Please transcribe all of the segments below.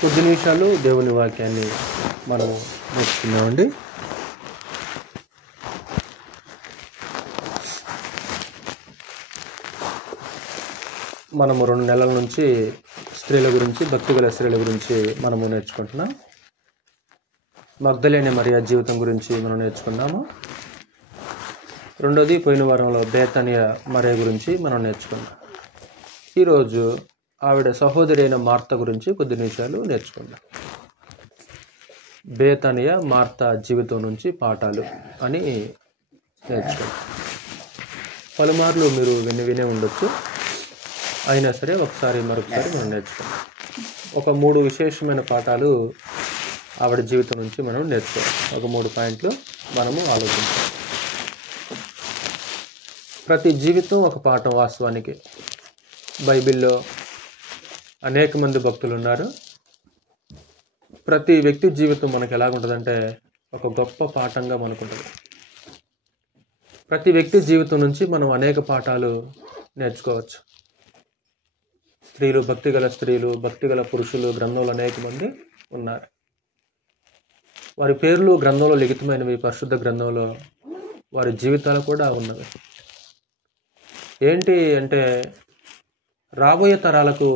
కొద్ది నిమిషాలు దేవుని వాక్యాన్ని మనం నేర్చుకున్నామండి. మనము 2 నెలల నుంచి స్త్రీల గురించి, భక్తిగల స్త్రీల గురించి మనము నేర్చుకుంటున్నాం. మగ్దలేనే మరియా జీవితం గురించి మనం నేర్చుకున్నాము. రెండోది పోయిన వారంలో బేతనియా మరియ గురించి మనం నేర్చుకున్నాం. ఈరోజు ఆవిడ సహోదరి అయిన మార్త గురించి కొద్ది నిమిషాలు నేర్చుకుందాం. బేతనియా మార్త జీవితం నుంచి పాఠాలు అని నేర్చుకుందాం. పలుమార్లు మీరు వినే ఉండొచ్చు, అయినా సరే మరొకసారి మనం నేర్చుకుందాం. ఒక 3 విశేషమైన పాఠాలు ఆవిడ జీవితం నుంచి మనం నేర్చుకోవాలి. ఒక 3 పాయింట్లు మనము ఆలోచించాలి. ప్రతి జీవితం ఒక పాఠం. వాస్తవానికి బైబిల్లో అనేక మంది భక్తులు ఉన్నారు. ప్రతి వ్యక్తి జీవితం మనకు ఎలాగుంటుందంటే ఒక గొప్ప పాఠంగా మనకుంటుంది. ప్రతి వ్యక్తి జీవితం నుంచి మనం అనేక పాఠాలు నేర్చుకోవచ్చు. స్త్రీలు, భక్తిగల పురుషులు గ్రంథంలో అనేక మంది ఉన్నారు. వారి పేర్లు గ్రంథంలో లిఖితమైనవి, పరిశుద్ధ గ్రంథంలో. వారి జీవితాలు కూడా ఉన్నవి. ఏంటి అంటే రాబోయే తరాలకు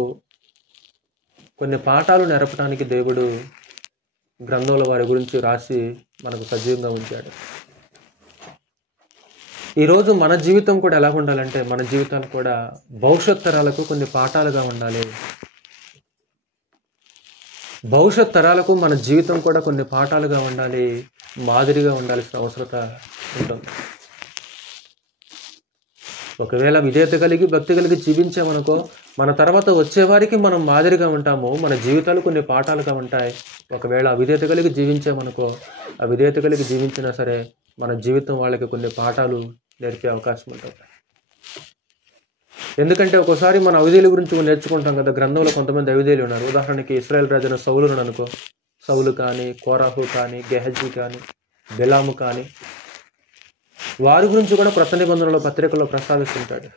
కొన్ని పాఠాలు నేర్పడానికి దేవుడు గ్రంథంలో వారి గురించి రాసి మనకు సజీవంగా ఉంచాడు. ఈరోజు మన జీవితం కూడా ఎలా ఉండాలంటే, మన జీవితాలు కూడా భవిష్యత్ తరాలకు కొన్ని పాఠాలుగా ఉండాలి. భవిష్యత్ తరాలకు మన జీవితం కూడా కొన్ని పాఠాలుగా ఉండాలి, మాదిరిగా ఉండాల్సిన అవసరత ఉంటుంది. ఒకవేళ విధేయత కలిగి, భక్తి కలిగి జీవించామనుకో, మన తర్వాత వచ్చేవారికి మనం మాదిరిగా ఉంటాము, మన జీవితాలు కొన్ని పాఠాలుగా ఉంటాయి. ఒకవేళ అవిధేయత కలిగి జీవించామనుకో, అవిధేయత కలిగి జీవించినా సరే మన జీవితం వాళ్ళకి కొన్ని పాఠాలు నేర్పే అవకాశం ఉంటుంది. ఎందుకంటే ఒక్కోసారి మన అవిధేయుల గురించి నేర్చుకుంటాం కదా. గ్రంథంలో కొంతమంది అవిధేయులు ఉన్నారు. ఉదాహరణకి ఇశ్రాయేల్ రాజైన సౌలును అనుకో. సౌలు కానీ, కోరాహు కానీ, గెహజీ కానీ, బిలాము కానీ, వారి గురించి కూడా క్రొత్త నిబంధనలో పత్రికల్లో ప్రస్తావిస్తుంటాడు.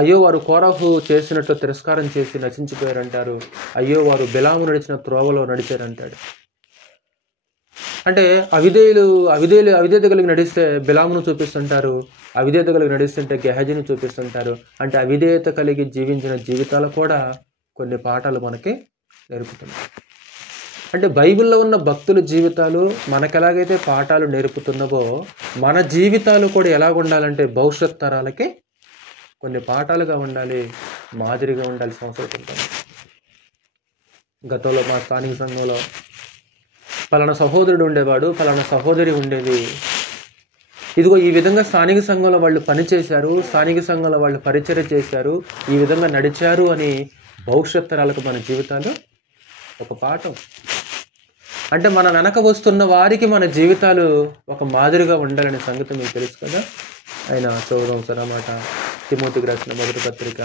అయ్యో వారు కోరాహు చేసినట్లు తిరస్కారం చేసి నశించిపోయారంటారు. అయ్యో వారు బిలాము నడిచిన త్రోవలో నడిచారంటాడు. అంటే అవిధేయత కలిగి నడిస్తే బిలామును చూపిస్తుంటారు, అవిధేయత కలిగి నడిస్తుంటే గెహజీని చూపిస్తుంటారు. అంటే అవిధేయత కలిగి జీవించిన జీవితాలు కూడా కొన్ని పాఠాలు మనకి నేర్పుతున్నాయి. అంటే బైబిల్లో ఉన్న భక్తుల జీవితాలు మనకెలాగైతే పాఠాలు నేర్పుతున్నావో, మన జీవితాలు కూడా ఎలాగ ఉండాలంటే భవిష్యత్ తరాలకి కొన్ని పాఠాలుగా ఉండాలి, మాదిరిగా ఉండాల్సిన అవసరం ఉంటుంది. గతంలో మా స్థానిక సంఘంలో పలానా సహోదరుడు ఉండేవాడు, పలానా సహోదరి ఉండేది. ఇదిగో ఈ విధంగా స్థానిక సంఘంలో వాళ్ళు పనిచేశారు, స్థానిక సంఘంలో వాళ్ళు పరిచర్య చేశారు, ఈ విధంగా నడిచారు అని భవిష్యత్ తరాలకు మన జీవితాలు ఒక పాఠం. అంటే మన వెనక వస్తున్న వారికి మన జీవితాలు ఒక మాదిరిగా ఉండాలనే సంగతి మీకు తెలుసు కదా. ఆయన చదువుదాం సార్ అన్నమాట. తిమోతికి రాసిన మొదటి పత్రిక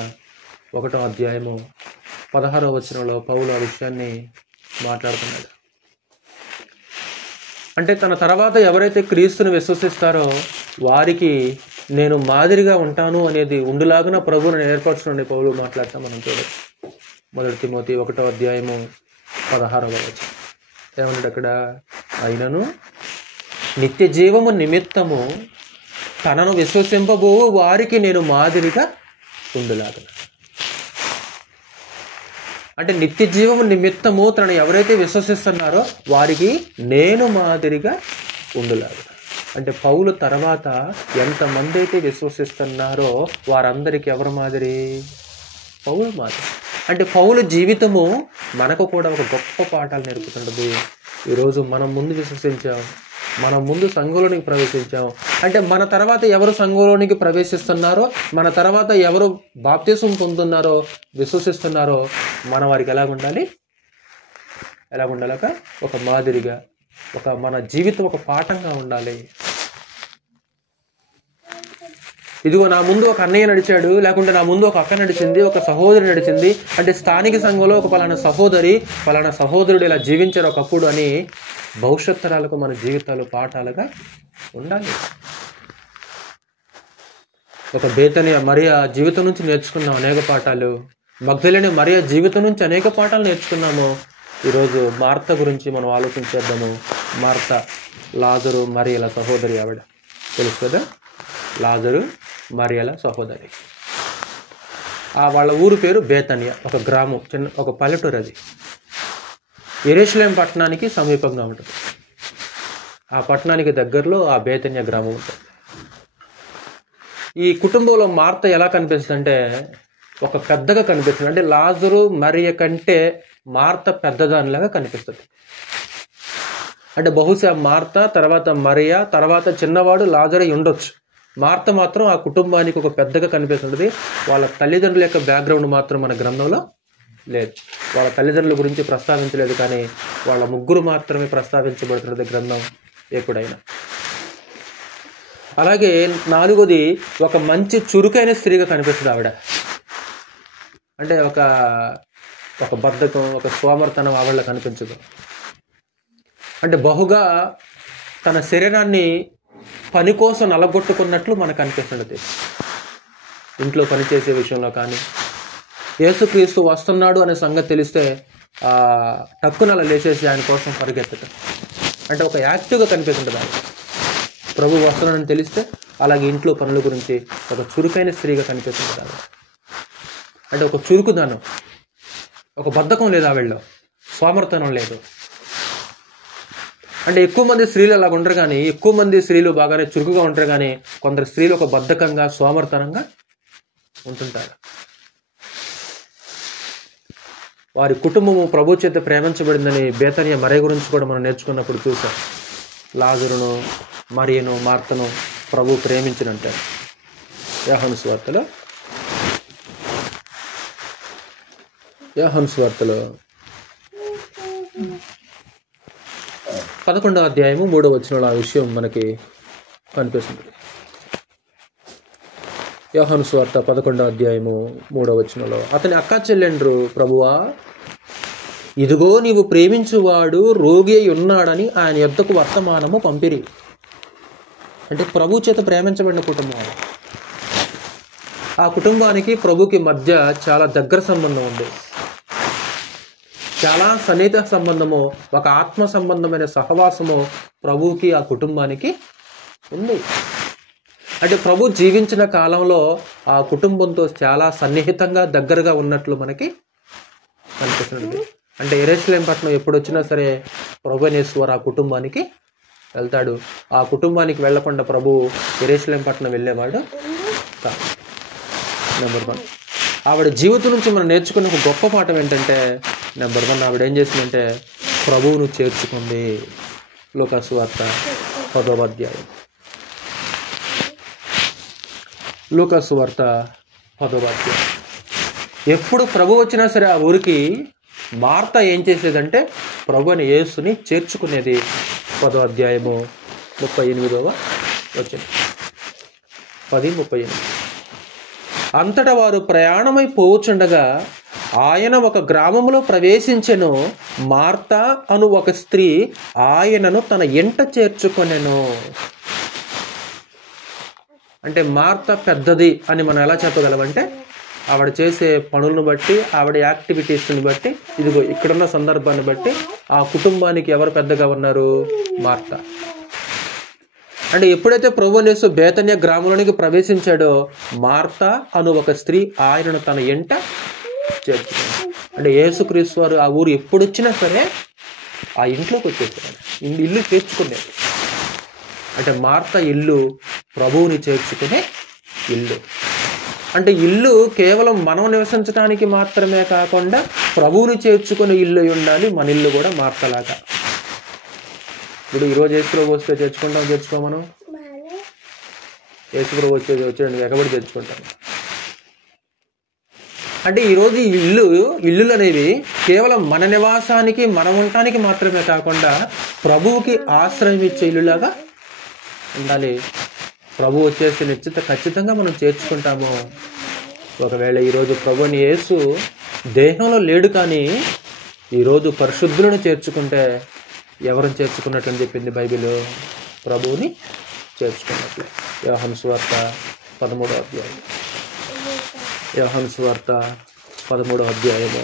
1వ అధ్యాయము 16వ వచనంలో పౌలు ఆ విషయాన్ని మాట్లాడుతున్నాడు. అంటే తన తర్వాత ఎవరైతే క్రీస్తుని విశ్వసిస్తారో వారికి నేను మాదిరిగా ఉంటాను అనేది ఉండులాగున ప్రభువుని ఏర్పరచుకుని పౌలు మాట్లాడతాం మనం చూడవచ్చు. మొదటి తిమోతి 1వ అధ్యాయము 16వ వచనం ఏమన్నాడు అక్కడ? అయినను నిత్య జీవము నిమిత్తము తనను విశ్వసింపబో వారికి నేను మాదిరిగా ఉండులాగున. అంటే నిత్య జీవము నిమిత్తము తనను ఎవరైతే విశ్వసిస్తున్నారో వారికి నేను మాదిరిగా ఉండులాగున. అంటే పౌలు తర్వాత ఎంతమంది అయితే విశ్వసిస్తున్నారో వారందరికీ ఎవరు మాదిరి? పౌలు మాదిరి. అంటే పౌలు జీవితము మనకు కూడా ఒక గొప్ప పాఠాలు నేర్పుతుంటుంది. ఈరోజు మనం ముందు విశ్వసించాం, మనం ముందు సంఘంలోనికి ప్రవేశించాం. అంటే మన తర్వాత ఎవరు సంఘంలోనికి ప్రవేశిస్తున్నారో, మన తర్వాత ఎవరు బాప్తిసం పొందుతున్నారో, విశ్వసిస్తున్నారో, మన వారికి ఎలాగుండాలి? ఒక మాదిరిగా, మన జీవితం ఒక పాఠంగా ఉండాలి. ఇదిగో నా ముందు ఒక అన్నయ్య నడిచాడు, లేకుంటే నా ముందు ఒక అక్క నడిచింది, ఒక సహోదరి నడిచింది. అంటే స్థానిక సంఘంలో ఒక పలానా సహోదరుడు ఇలా జీవించారు ఒకప్పుడు అని భవిష్యత్ తరాలకు మన జీవితాలు పాఠాలుగా ఉండాలి. ఒక బేతనియా మరియా జీవితం నుంచి నేర్చుకున్న అనేక పాఠాలు మగ్దలేని మరియ జీవితం నుంచి అనేక పాఠాలు నేర్చుకున్నాము. ఈరోజు మార్త గురించి మనం ఆలోచించేద్దాము. మార్త లాజరు మరియల సహోదరి, ఆవిడ తెలుసు కదా, లాజరు మరియల సహోదరి. వాళ్ళ ఊరు పేరు బేతనియ, ఒక గ్రామం, ఒక పల్లెటూరు. అది యెరూషలేం పట్టణానికి సమీపంగా ఉంటుంది. ఆ పట్టణానికి దగ్గరలో ఆ బేతనియ గ్రామం ఉంటుంది. ఈ కుటుంబంలో మార్త ఎలా కనిపిస్తుంది అంటే ఒక పెద్దగా కనిపిస్తుంది. అంటే లాజరు మరియ కంటే మార్త పెద్దదానిలాగా కనిపిస్తుంది. అంటే బహుశా మార్త తర్వాత మరియ తర్వాత చిన్నవాడు లాజరు ఉండొచ్చు. మార్త మాత్రం ఆ కుటుంబానికి ఒక పెద్దగా కనిపిస్తుంటుంది. వాళ్ళ తల్లిదండ్రుల యొక్క బ్యాక్గ్రౌండ్ మాత్రం మన గ్రంథంలో లేదు. వాళ్ళ తల్లిదండ్రుల గురించి ప్రస్తావించలేదు, కానీ వాళ్ళ ముగ్గురు మాత్రమే ప్రస్తావించబడుతున్నది గ్రంథం ఎప్పుడైనా. అలాగే 4వది, ఒక మంచి చురుకైన స్త్రీగా కనిపిస్తుంది ఆవిడ. అంటే ఒక బద్ధకం, ఒక సోమర్తనం ఆవిడ కనిపించదు. అంటే బహుగా తన శరీరాన్ని పని కోసం నలగొట్టుకున్నట్లు మనకు అనిపిస్తున్నది. ఇంట్లో పనిచేసే విషయంలో కానీ, యేసుక్రీస్తు వస్తున్నాడు అనే సంగతి తెలిస్తే టక్కున అలా లేచేసి ఆయన కోసం పరిగెత్తడం. అంటే ఒక యాక్టివ్గా కనిపిస్తుంటుంది ఆవిడ. ప్రభు వస్తున్నాడని తెలిస్తే అలాగే ఇంట్లో పనుల గురించి ఒక చురుకైన స్త్రీగా కనిపిస్తుంటుంది ఆవిడ. అంటే ఒక చురుకుదనం, ఒక బద్ధకం లేదు ఆవిడలో, సోమర్తనం లేదు. అంటే ఎక్కువ మంది స్త్రీలు అలాగ ఉంటారు, కానీ ఎక్కువ మంది స్త్రీలు బాగానే చురుకుగా ఉంటారు, కానీ కొందరు స్త్రీలు ఒక బద్ధకంగా సోమర్తనంగా ఉంటుంటారు. వారి కుటుంబము ప్రభు చేత ప్రేమించబడిందని బేతనియ మరియ గురించి కూడా మనం నేర్చుకున్నప్పుడు చూసాం. లాజరును, మరియను, మార్తను ప్రభు ప్రేమించినంటారు యోహాను సువార్తలో. 11వ అధ్యాయము 3వ వచనంలో ఆ విషయం మనకి కనిపిస్తుంది. యోహాను సువార్త 11వ అధ్యాయము 3వ వచనంలో, అతని అక్క చెల్లెండ్రు, ప్రభువా, ఇదిగో నీవు ప్రేమించువాడు రోగి అయి ఉన్నాడని ఆయన యొద్దకు వర్తమానము పంపిరి. అంటే ప్రభు చేత ప్రేమించబడిన కుటుంబం. ఆ కుటుంబానికి ప్రభుకి మధ్య చాలా దగ్గర సంబంధం ఉంది. చాలా సన్నిహిత సంబంధము, ఒక ఆత్మ సంబంధమైన సహవాసము ప్రభువుకి ఆ కుటుంబానికి ఉంది. అంటే ప్రభు జీవించిన కాలంలో ఆ కుటుంబంతో చాలా సన్నిహితంగా దగ్గరగా ఉన్నట్లు మనకి కనిపిస్తుంది. అంటే యెరూషలేం పట్టణం ఎప్పుడు వచ్చినా సరే ప్రభు యేసు ఆ కుటుంబానికి వెళ్తాడు. ఆ కుటుంబానికి వెళ్లకుండా ప్రభు యెరూషలేం పట్టణం వెళ్ళేవాడు కాదు. నెంబర్ 1, ఆవిడ జీవితం నుంచి మనం నేర్చుకున్న ఒక గొప్ప పాఠం ఏంటంటే, నెంబర్ 1, ఆవిడ ఏం చేసిందంటే ప్రభువును చేర్చుకుంది. లూకా సువార్త 10వ అధ్యాయం. లూకా సువార్త 10వ అధ్యాయం. ఎప్పుడు ప్రభు వచ్చినా సరే ఆ ఊరికి మార్త ఏం చేసేదంటే ప్రభుని యేసుని చేర్చుకునేది. 10వ అధ్యాయము 38వ వచనం. 10:38. అంతటా వారు ప్రయాణమై పోవుచుండగా ఆయన ఒక గ్రామంలో ప్రవేశించెను. మార్త అను ఒక స్త్రీ ఆయనను తన ఎంట చేర్చుకొనెను. అంటే మార్త పెద్దది అని మనం ఎలా చెప్పగలమంటే ఆవిడ చేసే పనులను బట్టి, ఆవిడ యాక్టివిటీస్ని బట్టి, ఇదిగో ఇక్కడున్న సందర్భాన్ని బట్టి ఆ కుటుంబానికి ఎవరు పెద్దగా ఉన్నారు? మార్త. అంటే ఎప్పుడైతే ప్రభువు యేసు బేతనియ గ్రామంలోనికి ప్రవేశించాడో మార్త అను ఒక స్త్రీ ఆయనను తన ఎంట చేర్చుకుంది. అంటే యేసుక్రీస్తు వారు ఆ ఊరు ఎప్పుడు వచ్చినా సరే ఆ ఇంట్లోకి వచ్చేసాడు, ఇల్లు చేర్చుకునేది. అంటే మార్త ఇల్లు ప్రభువుని చేర్చుకునే ఇల్లు. అంటే ఇల్లు కేవలం మనం నివసించడానికి మాత్రమే కాకుండా ప్రభువుని చేర్చుకునే ఇల్లు ఉండాలి. మన ఇల్లు కూడా మార్తలాగా. ఇప్పుడు ఈరోజు యేసుప్రభు వస్తే చేర్చుకో మనం యేసుప్రభు వచ్చేయండి ఎక్కబడి తెచ్చుకుంటాం. అంటే ఈరోజు ఇల్లులు అనేవి కేవలం మన నివాసానికి, మనం ఉండటానికి మాత్రమే కాకుండా ప్రభువుకి ఆశ్రయం ఇచ్చే ఇల్లులాగా ఉండాలి. ప్రభు వచ్చేసి ఖచ్చితంగా మనం చేర్చుకుంటాము. ఒకవేళ ఈరోజు ప్రభుని యేసు దేహంలో లేడు, కానీ ఈరోజు పరిశుద్ధులను చేర్చుకుంటే ఎవరిని చేర్చుకున్నట్లు అని చెప్పింది బైబిల్? ప్రభువుని చేర్చుకున్నట్లే. యోహాను సువార్త 13వ అధ్యాయం. యోహాను సువార్త 13వ అధ్యాయము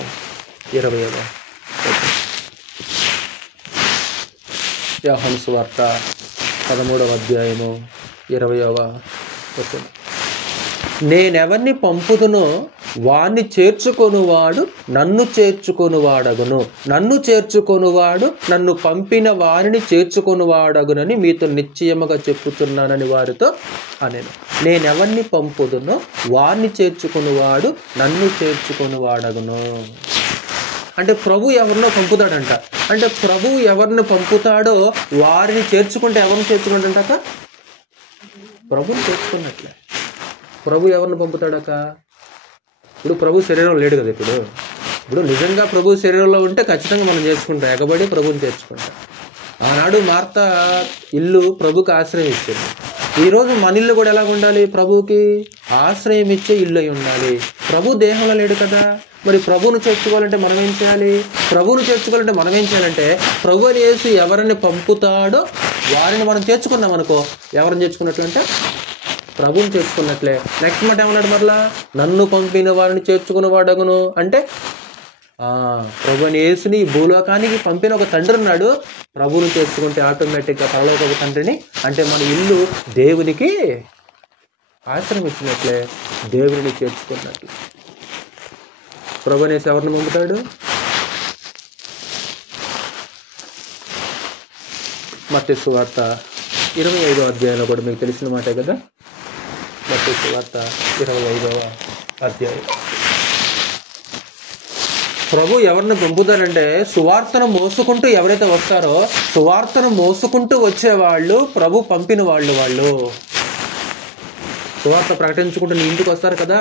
20వ వచనం. యోహాను సువార్త 13వ అధ్యాయము 20వ వచనం. నేనెవరిని పంపుదునో వాణ్ణి చేర్చుకొనువాడు నన్ను చేర్చుకొనువాడగును, నన్ను చేర్చుకొనువాడు నన్ను పంపిన వారిని చేర్చుకొనువాడగునని మీతో నిశ్చయముగా చెప్పుచున్నానని వారితో అనెను. నేనెవరిని పంపుదునో వాణ్ణి చేర్చుకొనువాడు నన్ను చేర్చుకొనువాడగును. అంటే ప్రభు ఎవరినో పంపుతాడంట. అంటే ప్రభు ఎవరిని పంపుతాడో వారిని చేర్చుకుంటే ఎవరిని చేర్చుకుంటాక ప్రభుని చేర్చుకున్నట్లే. ప్రభు ఎవరిని పంపుతాడక? ఇప్పుడు ప్రభు శరీరం లేడు కదా. ఇప్పుడు నిజంగా ప్రభు శరీరంలో ఉంటే ఖచ్చితంగా మనం చేర్చుకుంటాం, ఎగబడి ప్రభుని చేర్చుకుంటాం. ఆనాడు మార్త ఇల్లు ప్రభుకి ఆశ్రయం ఇచ్చింది. ఈరోజు మన ఇల్లు కూడా ఎలా ఉండాలి? ప్రభుకి ఆశ్రయం ఇచ్చే ఇల్లు అయి ఉండాలి. ప్రభు దేహంలో లేడు కదా. మరి ప్రభువును చేర్చుకోవాలంటే మనం ఏం చేయాలి? ప్రభువును చేర్చుకోవాలంటే మనం ఏం చేయాలంటే ప్రభు అని యేసు ఎవరిని పంపుతాడో వారిని మనం చేర్చుకున్నాం అనుకో. ఎవరిని చేర్చుకున్నట్లు అంటే ప్రభుని చేర్చుకున్నట్లే. నెక్స్ట్ మాట ఏమన్నాడు మరలా? నన్ను పంపిన వారిని చేర్చుకునేవాడగును. అంటే ప్రభు అని యేసుని భూలోకానికి పంపిన ఒక తండ్రి ఉన్నాడు. ప్రభువుని చేర్చుకుంటే ఆటోమేటిక్గా పరలోక తండ్రిని, అంటే మన ఇల్లు దేవునికి ఆశ్రయం ఇచ్చినట్లే, దేవుని చేర్చుకున్నట్లు. ప్రభు అనేసి ఎవరిని పంపుతాడు? మత్తయి సువార్త 25వ అధ్యాయంలో కూడా మీకు తెలిసిన మాటే కదా. మత్తయి సువార్త 25వ అధ్యాయం. ప్రభు ఎవరిని పంపుతారంటే సువార్తను మోసుకుంటూ ఎవరైతే వస్తారో, సువార్తను మోసుకుంటూ వచ్చేవాళ్ళు ప్రభు పంపిన వాళ్ళు. సువార్త ప్రకటించుకుంటూ నీ ఇంటికి వస్తారు కదా,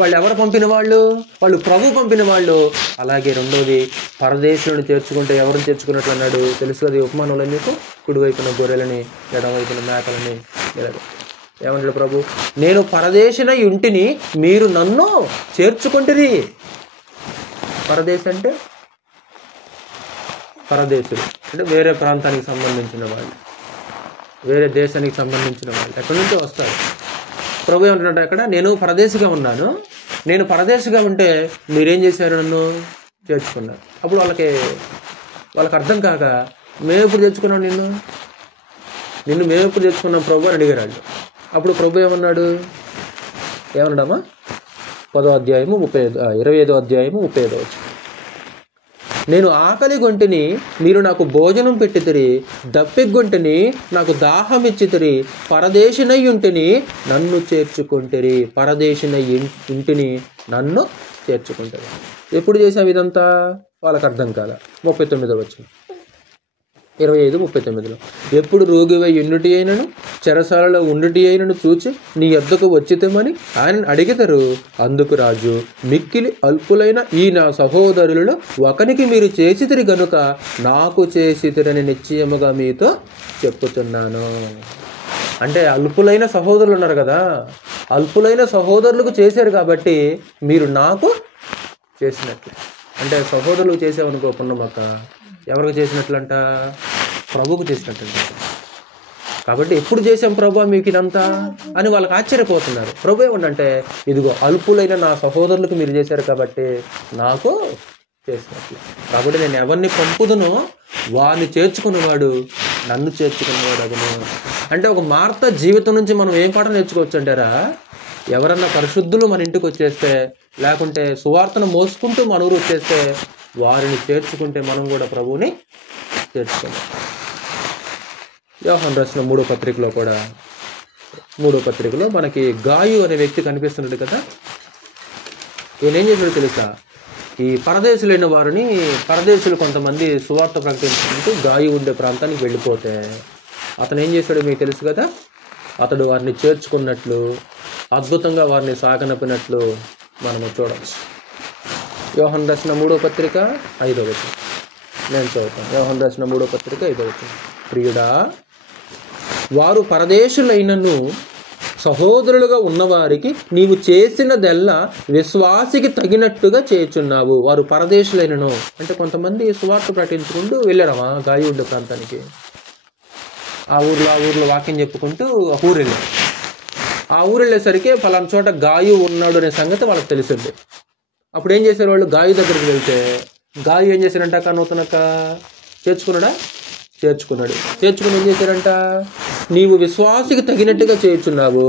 వాళ్ళు ఎవరు పంపిన వాళ్ళు? వాళ్ళు ప్రభు పంపిన వాళ్ళు. అలాగే రెండోది, పరదేశులను చేర్చుకుంటే ఎవరిని చేర్చుకున్నట్లు అన్నాడు తెలుసు కదా. ఉపమానంలో మీకు కుడివైపున గొర్రెలని ఎడవైపున మేకలని ఏమన్నాడు ప్రభు? నేను పరదేశినై ఇంటిని మీరు నన్ను చేర్చుకుంటురి. పరదేశి అంటే పరదేశుడు అంటే వేరే ప్రాంతానికి సంబంధించిన వాళ్ళు, వేరే దేశానికి సంబంధించిన వాళ్ళు ఎక్కడి నుంచో వస్తారు. ప్రభు ఏమంటున్నాడు అక్కడ? నేను పరదేశిగా ఉన్నాను, నేను పరదేశిగా ఉంటే మీరేం చేశారు? నన్ను చేర్చుకున్నారు. అప్పుడు వాళ్ళకి అర్థం కాక మేము ఎప్పుడు తెచ్చుకున్నాం నిన్ను మేము ఎప్పుడు తెచ్చుకున్నాం ప్రభు అని అడిగారు వాళ్ళు. అప్పుడు ప్రభు ఏమన్నాడమ్మా? 10వ అధ్యాయము 25వ అధ్యాయము 35వ వచనం. నేను ఆకలి గొంటిని మీరు నాకు భోజనం పెట్టితిరి, దప్పిగొంటిని నాకు దాహం ఇచ్చితిరి, పరదేశినై ఉంటిని నన్ను చేర్చుకుంటారు. పరదేశినై ఇంటిని నన్ను చేర్చుకుంటారు. ఎప్పుడు చేసాం ఇదంతా? వాళ్ళకి అర్థం కాల. 39వ వచనం 25:39లో ఎప్పుడు రోగివై ఉండుటి అయినను చెరసాలలో ఉండుటి అయినను చూచి నీ యొద్దకు వచ్చితమని ఆయన అడిగితరు. అందుకు రాజు, మిక్కిలి అల్పులైన ఈ నా సహోదరులలో ఒకనికి మీరు చేసితిరి గనుక నాకు చేసితిరని నిశ్చయముగా మీతో చెప్పుచున్నాను. అంటే అల్పులైన సహోదరులు ఉన్నారు కదా, అల్పులైన సహోదరులకు చేశారు కాబట్టి మీరు నాకు చేసినట్లే. అంటే సహోదరులకు చేసామనుకో పున్నమక్క, ఎవరికి చేసినట్లంట? ప్రభుకు చేసినట్లంట. కాబట్టి ఎప్పుడు చేసాం ప్రభు మీకు ఇదంతా అని వాళ్ళకి ఆశ్చర్యపోతున్నారు. ప్రభు ఏమంటే ఇదిగో అల్పులైన నా సహోదరులకు మీరు చేశారు కాబట్టి నాకు చేసినట్లు. కాబట్టి నేను ఎవరిని పంపుదునో వారిని చేర్చుకునేవాడు నన్ను చేర్చుకునేవాడు అగును. అంటే ఒక మార్త జీవితం నుంచి మనం ఏం పాఠం నేర్చుకోవచ్చు అంటారా? ఎవరన్నా పరిశుద్ధులు మన ఇంటికి వచ్చేస్తే, లేకుంటే సువార్తను మోసుకుంటూ మన ఊరు వచ్చేస్తే వారిని చేర్చుకుంటే మనం కూడా ప్రభువుని చేర్చుకోవాలి. యోహాను రాసిన 3వ పత్రికలో కూడా 3వ పత్రికలో మనకి గాయు అనే వ్యక్తి కనిపిస్తున్నాడు కదా. ఈయన ఏం చేశాడో తెలుసా? ఈ పరదేశులైన వారిని, పరదేశులు కొంతమంది సువార్త ప్రకటించుకుంటూ గాయు ఉండే ప్రాంతానికి వెళ్ళిపోతే అతను ఏం చేశాడో మీకు తెలుసు కదా. అతడు వారిని చేర్చుకున్నట్లు, అద్భుతంగా వారిని సాగనపినట్లు మనము చూడవచ్చు. యోహాను రాసిన 3వ పత్రిక 5వ వచనం నేను చదువుతాను. యోహాను రాసిన 3వ పత్రిక 5వ వచనం. ప్రియుడా, వారు పరదేశులైనను సహోదరులుగా ఉన్నవారికి నీవు చేసినదెల్లా విశ్వాసికి తగినట్టుగా చేయుచున్నావు. వారు పరదేశులైనను అంటే కొంతమంది సువార్త ప్రకటించుకుంటూ వెళ్ళారమ్మా గాయి ఉండే ప్రాంతానికి. ఆ ఊర్లో వాక్యం చెప్పుకుంటూ ఆ ఊరు వెళ్ళారు. ఆ ఊరు వెళ్ళేసరికి పలానా చోట గాయు ఉన్నాడు అనే సంగతి వాళ్ళకి తెలిసింది. అప్పుడు ఏం చేశారు వాళ్ళు? గాయు దగ్గరికి వెళ్తే గాయు ఏం చేశారంట? నూతనక్క చేర్చుకున్నాడా? చేర్చుకున్నాడు. చేర్చుకుని ఏం చేశారంట? నీవు విశ్వాసికి తగినట్టుగా చేర్చున్నావు,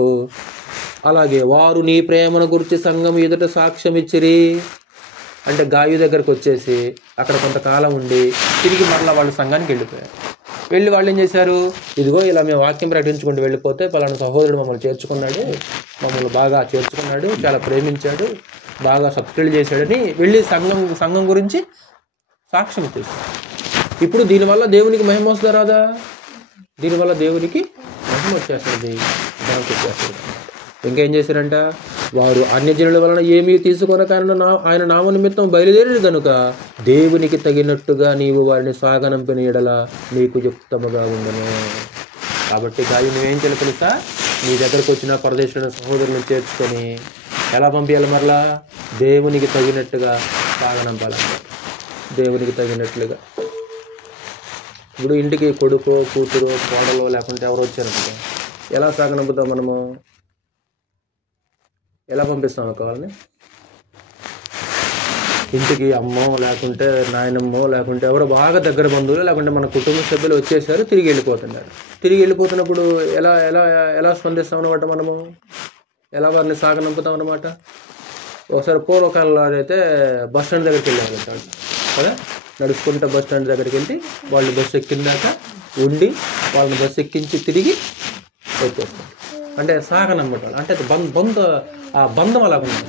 అలాగే వారు నీ ప్రేమను గురించి సంఘం ఎదుట సాక్ష్యం ఇచ్చిరి. అంటే గాయు దగ్గరకు వచ్చేసి అక్కడ కొంతకాలం ఉండి తిరిగి మరలా వాళ్ళు సంఘానికి వెళ్ళిపోయారు. వెళ్ళి వాళ్ళు ఏం చేశారు? ఇదిగో ఇలా మేము వాక్యం ప్రకటించుకుంటూ వెళ్ళిపోతే పలానా సహోదరుడు మమ్మల్ని చేర్చుకున్నాడు, మమ్మల్ని బాగా చేర్చుకున్నాడు, చాలా ప్రేమించాడు, బాగా సత్క్రియలు చేశాడని వెళ్ళి సంఘం గురించి సాక్ష్యం ఇచ్చేస్తారు. ఇప్పుడు దీనివల్ల దేవునికి మహిమ వస్తుందా రాదా? దీనివల్ల దేవునికి మహిమ వచ్చేస్తుంది, దానికి వచ్చేస్తుంది. ఇంకేం చేశారంట? వారు అన్యజనుల వలన ఏమీ తీసుకొనక ఆయన నామ నిమిత్తం బయలుదేరి కనుక దేవునికి తగినట్టుగా నీవు వారిని సాగనంపిన ఎడల నీకు యుక్తముగా ఉండను. కాబట్టి గాయు నువ్వేం చేయాలి తెలుసా? నీ దగ్గరకు వచ్చిన పరదేశులైన సహోదరులను చేర్చుకొని ఎలా పంపించాలి? మరలా దేవునికి తగినట్టుగా సాగనంపాలంట. దేవునికి తగినట్లుగా. ఇప్పుడు ఇంటికి కొడుకో కూతురో కోడలో లేకుంటే ఎవరు వచ్చారంటే ఎలా సాగనంపుతాం? మనము ఎలా పంపిస్తాం కావాలని? ఇంటికి అమ్మో లేకుంటే నాయనమ్మో లేకుంటే ఎవరో బాగా దగ్గర బంధువులు లేకుంటే మన కుటుంబ సభ్యులు వచ్చేసారు, తిరిగి వెళ్ళిపోతున్నారు. తిరిగి వెళ్ళిపోతున్నప్పుడు ఎలా ఎలా ఎలా స్పందిస్తాం అనమాట? మనము ఎలా వారిని సాగనంపుతాం అనమాట? ఒకసారి పూర్వకాలంలో అయితే బస్ స్టాండ్ దగ్గరికి వెళ్ళారు కదా, నడుచుకుంటే బస్ స్టాండ్ దగ్గరికి వెళ్ళి వాళ్ళు బస్సు ఎక్కిందాక ఉండి వాళ్ళని బస్సు ఎక్కించి తిరిగి వచ్చేస్తారు. అంటే సాగనమ్మటం అంటే ఆ బంధం అలాగుంది,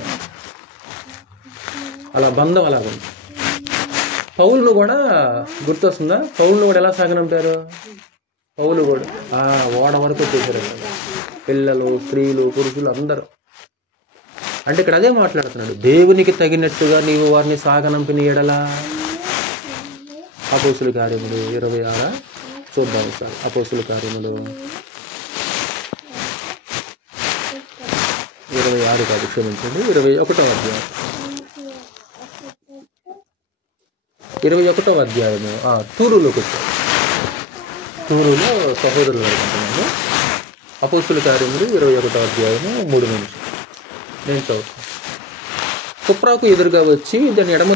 అలా బంధం అలాగుంది. పౌలును కూడా గుర్తొస్తుందా? పౌలును కూడా ఎలా సాగనంపారు? పౌలు కూడా ఓడ వరకు వచ్చేసారు, పిల్లలు స్త్రీలు పురుషులు అందరూ. అంటే ఇక్కడ అదే మాట్లాడుతున్నాడు, దేవునికి తగినట్టుగా నీవు వారిని సాగనంపిన ఎడలా. అపోస్తుల కార్యములు 26 చూద్దాం సార్. అపోస్తుల కార్యములు 26 కాదు, క్షమించండి, 21వ అధ్యాయం. 21వ అధ్యాయము తూరులోకి వచ్చారు. తూరులో సహోదరులు అనుకుంటున్నాను. అపోస్తుల కార్యములు 21వ అధ్యాయము 3 నిమిషం నేను చదువుతాను. కుప్రాకు ఎదురుగా వచ్చి దాన్ని ఎడమ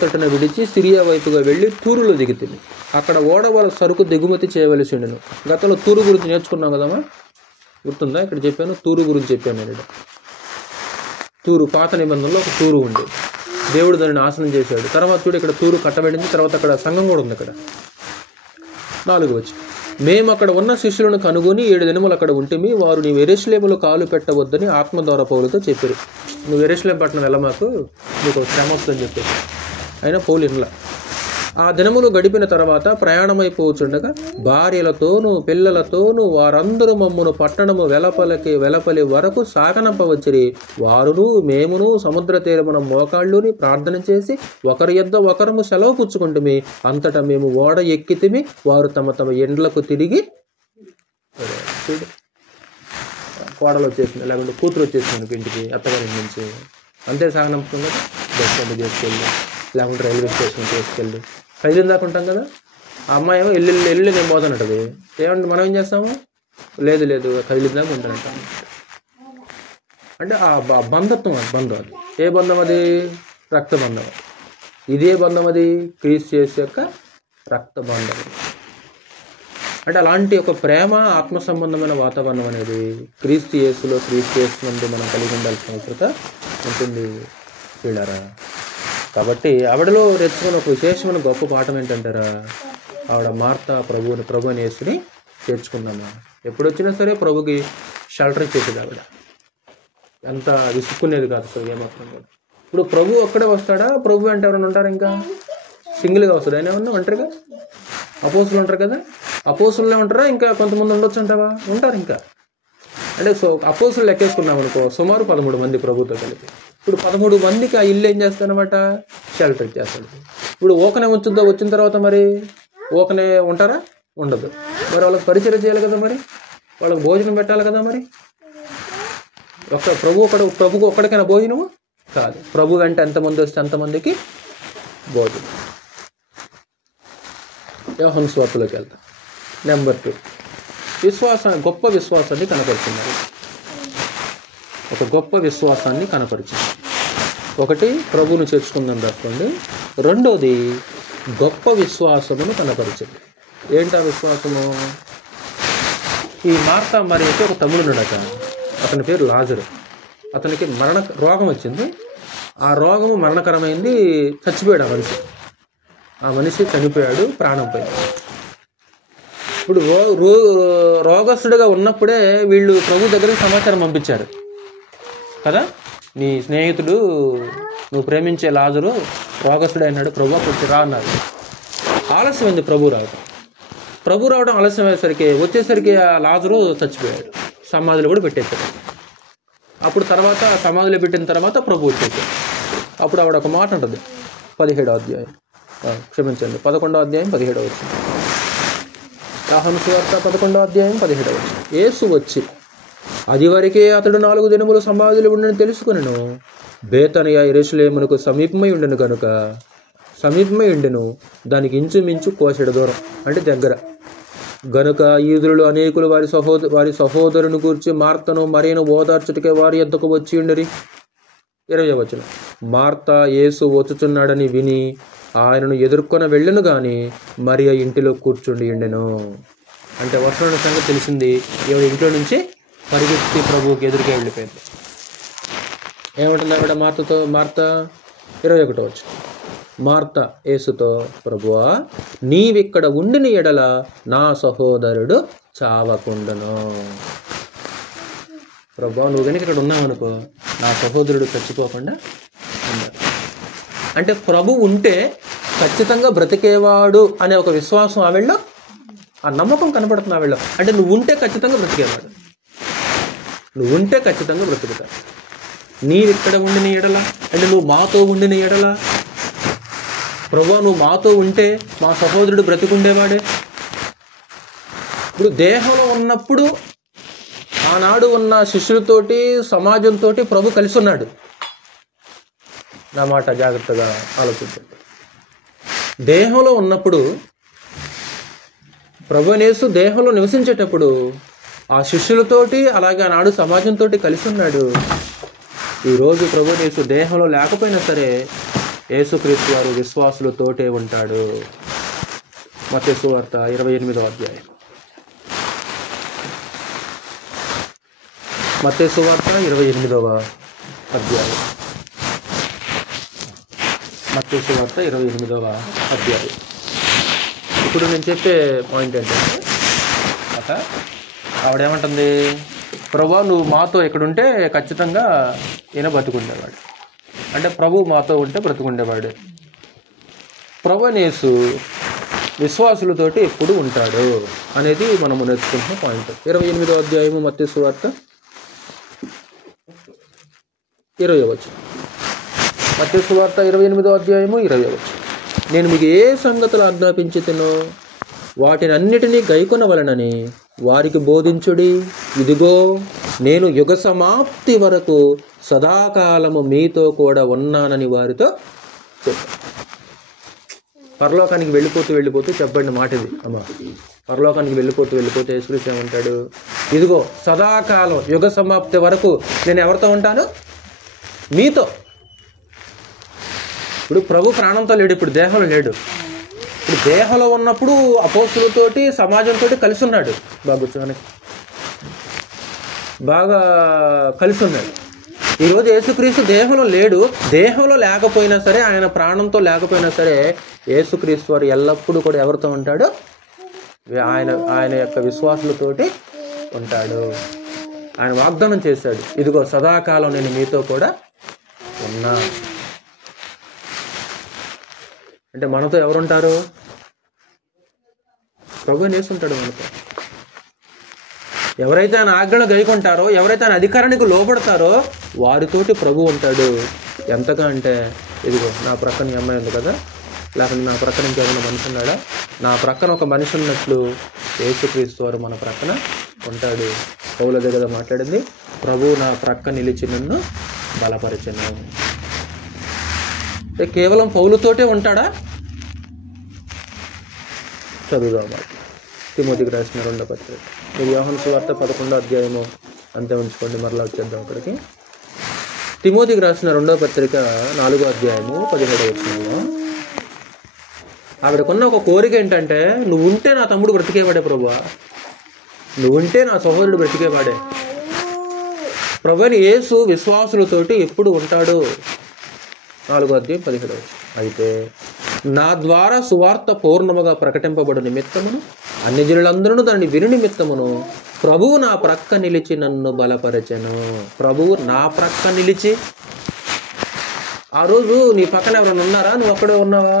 తట్టున విడిచి సిరియా వైపుగా వెళ్ళి తూరులో దిగుతుంది. అక్కడ ఓడవల సరుకు దిగుమతి చేయవలసి ఉండను. గతంలో తూరు గురించి నేర్చుకున్నాం కదమ్మా, గుర్తుందా? ఇక్కడ చెప్పాను, తూరు గురించి చెప్పాను నేను. తూరు పాత నిబంధనలో ఒక తూరు ఉండేది, దేవుడు దాన్ని నాశనం చేశాడు. తర్వాత చూడు ఇక్కడ తూరు కట్టబడింది, తర్వాత అక్కడ సంఘం కూడా ఉంది. అక్కడ 4 వచ్చి మేము అక్కడ ఉన్న శిష్యులను కనుగొని 7 దినములు అక్కడ ఉంటిమి. వారు నీవు యెరూషలేములో కాలు పెట్టవద్దని ఆత్మ ద్వారా పౌలుతో చెప్పారు. నువ్వు యెరూషలేము పట్టణం వెళ్ళమాకు, నీకు శ్రమ వస్తుందని చెప్పేసి. అయినా పౌలు ఇన్లా. ఆ దినములు గడిపిన తర్వాత ప్రయాణమైపోతుండగా భార్యలతోనూ పిల్లలతోనూ వారందరూ మమ్మును పట్టణము వెలపలి వరకు సాగనంపవచ్చిరి. వారును మేమును సముద్ర తీరమున మోకాళ్ళుని ప్రార్థన చేసి ఒకరి యొద్ద ఒకరము సెలవు పుచ్చుకుంటుమి. అంతటా మేము ఓడ ఎక్కితిమి. వారు తమ తమ ఎండ్లకు తిరిగి కోడలు వచ్చేసింది, లేకుంటే కూతురు వచ్చేసింది ఇంటికి అత్తగారి నుంచి. అంతే సాగనంపుతాం కదా, బస్ స్టాండ్ తీసుకెళ్ళి లేకుంటే రైల్వే స్టేషన్ తీసుకెళ్ళి ఖైదీలు దాకా ఉంటాం కదా. ఆ అమ్మాయి ఏమో ఎల్లు నేను పోతానంటది. ఏమంటే మనం ఏం చేస్తాము? లేదు ఖైదీలు దాకా ఉంటానంట. అంటే ఆ బంధత్వం, బంధం అది. ఏ బంధం అది? రక్త బంధం. ఇదే బంధం అది క్రీస్తు యేసు యొక్క రక్త బంధం. అంటే అలాంటి ఒక ప్రేమ ఆత్మ సంబంధమైన వాతావరణం అనేది క్రీస్తు యేసులో నుండి మనం కలిగి ఉండాల్సిన అవసరత ఉంటుంది వీళ్ళారా. కాబట్టి ఆవిడలో నేర్చుకున్న ఒక విశేషమైన గొప్ప పాఠం ఏంటంటారా? ఆవిడ మార్తా ప్రభు అని యేసుని చేర్చుకున్నామా. ఎప్పుడు వచ్చినా సరే ప్రభుకి షెల్టర్ ఇచ్చేది ఆవిడ. అంత విసుక్కునేది కాదు అసలు ఏమాత్రం కూడా. ఇప్పుడు ప్రభు ఒక్కడే వస్తాడా? ప్రభు అంటే ఎవరైనా ఉంటారు? ఇంకా సింగిల్గా వస్తాడు. ఆయన ఏమన్నా ఒంటరిగా? అపోస్తులు ఉంటారు కదా, అపోస్తులే ఉంటారా? ఇంకా కొంతమంది ఉండొచ్చు అంటావా? ఉంటారు ఇంకా. అంటే అపోస్తులు లెక్కేసుకున్నాం అనుకో, సుమారు 13 మంది ప్రభుతో కలిపి. ఇప్పుడు 13 మందికి ఆ ఇల్లు ఏం చేస్తానమాట? షెల్టర్ ఇచ్చేస్తాడు. ఇప్పుడు ఓకనే వచ్చిన తర్వాత మరి ఓకనే ఉంటారా? ఉండదు. మరి వాళ్ళకి పరిచయం చేయాలి కదా, మరి వాళ్ళకి భోజనం పెట్టాలి కదా. మరి ప్రభుకు ఒక్కడికైనా భోజనము కాదు. ప్రభు అంటే ఎంతమంది వస్తే అంతమందికి భోజనం. యోహాను సువార్తలోకి వెళ్తాం. నెంబర్ 2 గొప్ప విశ్వాసాన్ని కనపరుచున్నారు. ఒక గొప్ప విశ్వాసాన్ని కనపరిచింది. ఒకటి ప్రభువును చేర్చుకుందని రాసుకోండి. రెండోది గొప్ప విశ్వాసమును కనపరిచింది. ఏంటా విశ్వాసము? ఈ మార్తా మరి అయితే ఒక తమ్ముడు ఉన్నాడట, అతని పేరు లాజరు. అతనికి రోగం వచ్చింది. ఆ రోగము మరణకరమైంది, చచ్చిపోయాడు ఆ మనిషి చనిపోయాడు, ప్రాణం పోయింది. ఇప్పుడు రోగస్తుడిగా ఉన్నప్పుడే వీళ్ళు ప్రభు దగ్గరికి సమాచారం పంపించారు కదా, నీ స్నేహితుడు నువ్వు ప్రేమించే లాజరు రోగస్తుడు అయినాడు, ప్రభు కొంచెం రా అన్నారు. ఆలస్యమైంది ప్రభు రావడం ఆలస్యమయ్యేసరికి వచ్చేసరికి ఆ లాజరు చచ్చిపోయాడు, సమాధిలో కూడా పెట్టేశాడు. అప్పుడు తర్వాత సమాధిలో పెట్టిన తర్వాత ప్రభు వచ్చేసాడు. అప్పుడు ఆవిడ ఒక మాట ఉంటుంది, 17వ అధ్యాయం, క్షమించండి 11వ అధ్యాయం 17వ వచనం. యోహాను సువార్త 11వ అధ్యాయం 17వ వచనం. యేసు వచ్చి అది వరకే అతడు 4 దినములు సమాధిలో ఉండని తెలుసుకునెను. బేతనియ యెరూషలేమునకు సమీపమై ఉండెను, దానికి ఇంచుమించు కోసెడు దూరం, అంటే దగ్గర. గనుక యూదులు అనేకులు వారి సహోదరుని గూర్చి మార్తను మరియను ఓదార్చుటకే వారి యొద్దకు వచ్చి ఉండరి. 20వ వచనం. మార్త యేసు వచ్చుచున్నాడని విని ఆయనను ఎదుర్కొన వెళ్ళను గాని మరియ ఇంటిలో కూర్చుండి ఉండెను. అంటే వస్తున్న సంగతి తెలిసింది, ఈవిడ ఇంట్లో నుంచి పరిగెత్తి ప్రభువుకి ఎదురుగా వెళ్ళిపోయింది. ఏమంటుంది ఆవిడ మార్త 21వ వచనం. మార్త యేసుతో, ప్రభువా నీవిక్కడ ఉండిన ఎడల నా సహోదరుడు చావకుండను. ప్రభువా నువ్వు కనుక ఇక్కడ ఉన్నావనుకో నా సహోదరుడు చచ్చిపోకుండా ఉన్నాడు. అంటే ప్రభు ఉంటే ఖచ్చితంగా బ్రతికేవాడు అనే ఒక విశ్వాసం ఆవిడలో, ఆ నమ్మకం కనపడుతుంది ఆవిడలో. అంటే నువ్వు ఉంటే ఖచ్చితంగా బ్రతికేవాడు, నువ్వు ఉంటే ఖచ్చితంగా బ్రతుకుతాడు. నీవిక్కడ ఉండిన ఎడల అంటే నువ్వు మాతో ఉండిన ఎడల, ప్రభువా నువ్వు మాతో ఉంటే మా సహోదరుడు బ్రతికుండేవాడే. ఇప్పుడు దేహంలో ఉన్నప్పుడు ఆనాడు ఉన్న శిష్యులతోటి సమాజంతో ప్రభు కలిసి ఉన్నాడు. నా మాట జాగ్రత్తగా ఆలోచించండి. దేహంలో ఉన్నప్పుడు ప్రభునేసు దేహంలో నివసించేటప్పుడు ఆ శిష్యులతోటి అలాగే ఆనాడు సమాజంతో కలిసి ఉన్నాడు. ఈరోజు ప్రభునేసు దేహంలో లేకపోయినా సరే యేసుక్రీస్తు వారు విశ్వాసులతోటే ఉంటాడు. మత్తయి సువార్త 28వ అధ్యాయం. మత్తయి సువార్త 28వ అధ్యాయం. మత్తయి సువార్త 28వ అధ్యాయం. ఇప్పుడు నేను చెప్పే పాయింట్ ఏంటంటే, ఆవిడేమంటుంది, ప్రభువా నువ్వు మాతో ఎక్కడుంటే ఖచ్చితంగా ఈయన బతుకుండేవాడు. అంటే ప్రభు మాతో ఉంటే బ్రతుకుండేవాడు. ప్రభునేసు విశ్వాసులతోటి ఎప్పుడు ఉంటాడు అనేది మనము నేర్చుకుంటున్న పాయింట్. 28వ అధ్యాయము మత్తయి సువార్త 20వ వచనం. మత్తయి సువార్త 28వ అధ్యాయము 20వ వచనం. నేను మీకు ఏ సంగతులు ఆజ్ఞాపించుతునో వాటిని అన్నిటినీ గైకొనవలెనని వారికి బోధించుడి. ఇదిగో నేను యుగ సమాప్తి వరకు సదాకాలము మీతో కూడా ఉన్నానని వారితో చెప్పాను. పరలోకానికి వెళ్ళిపోతూ చెప్పండి మాట ఇది అమ్మా. పరలోకానికి వెళ్ళిపోతూ యేసుక్రీస్తు ఏమంటాడు, ఇదిగో సదాకాలం యుగ సమాప్తి వరకు నేను ఎవరితో ఉంటాను, మీతో. ఇప్పుడు ప్రభు ప్రాణంతో లేడు, ఇప్పుడు దేహంలో లేడు. ఇప్పుడు దేహంలో ఉన్నప్పుడు అపోస్తులతోటి సమాజంతో కలిసి ఉన్నాడు, బాగా కలిసి ఉన్నాడు. ఈరోజు యేసుక్రీస్తు దేహంలో లేడు. దేహంలో లేకపోయినా సరే, ఆయన ప్రాణంతో లేకపోయినా సరే యేసుక్రీస్తు వారు ఎల్లప్పుడూ కూడా ఎవరితో ఉంటాడు, ఆయన యొక్క విశ్వాసులతోటి ఉంటాడు. ఆయన వాగ్దానం చేశాడు, ఇదిగో సదాకాలం నేను మీతో కూడా ఉన్నా. అంటే మనతో ఎవరుంటారు, ప్రభు నేస్తుంటాడు మనతో. ఎవరైతే ఆయన ఆజ్ఞలు గైకొంటారో, ఎవరైతే ఆయన అధికారానికి లోబడతారో వారితోటి ప్రభు ఉంటాడు. ఎంతగా అంటే, ఇదిగో నా ప్రక్కన ఈ అమ్మాయి ఉంది కదా, లేకపోతే నా ప్రక్కన ఇంకేమైనా మనిషి ఉన్నాడా, నా ప్రక్కన ఒక మనిషి ఉన్నట్లు యేసుక్రీస్తు వారు మన ప్రక్కన ఉంటాడు. పౌలు దగ్గర మాట్లాడింది, ప్రభు నా ప్రక్క నిలిచి నన్ను బలపరిచెను. కేవలం పౌలుతోటే ఉంటాడా? చదువుదాం. తిమోతికి రాసిన 2వ పత్రిక. మీరు యోహాను సువార్త 11వ అధ్యాయము అంతే ఉంచుకోండి, మరలా వచ్చేద్దాం అక్కడికి. తిమోతికి రాసిన 2వ పత్రిక 4వ అధ్యాయము 17వ వచనంలో ఆవిడకున్న ఒక కోరిక ఏంటంటే, నువ్వు ఉంటే నా తమ్ముడు బ్రతికేవాడే ప్రభువా, నువ్వు ఉంటే నా సహోదరుడు బ్రతికేవాడే. ప్రభువైన యేసు విశ్వాసులతోటి ఎప్పుడు ఉంటాడు? 4వ అధ్యాయం 17వ వచనం. అయితే నా ద్వారా సువార్త పూర్ణముగా ప్రకటింపబడు నిమిత్తమును అన్యజనులందరూ దాన్ని విను నిమిత్తమును ప్రభువు నా ప్రక్క నిలిచి నన్ను బలపరచెను. ప్రభువు నా ప్రక్క నిలిచి, ఆ రోజు నీ పక్కన ఎవరైనా ఉన్నారా? నువ్వు అక్కడే ఉన్నావా?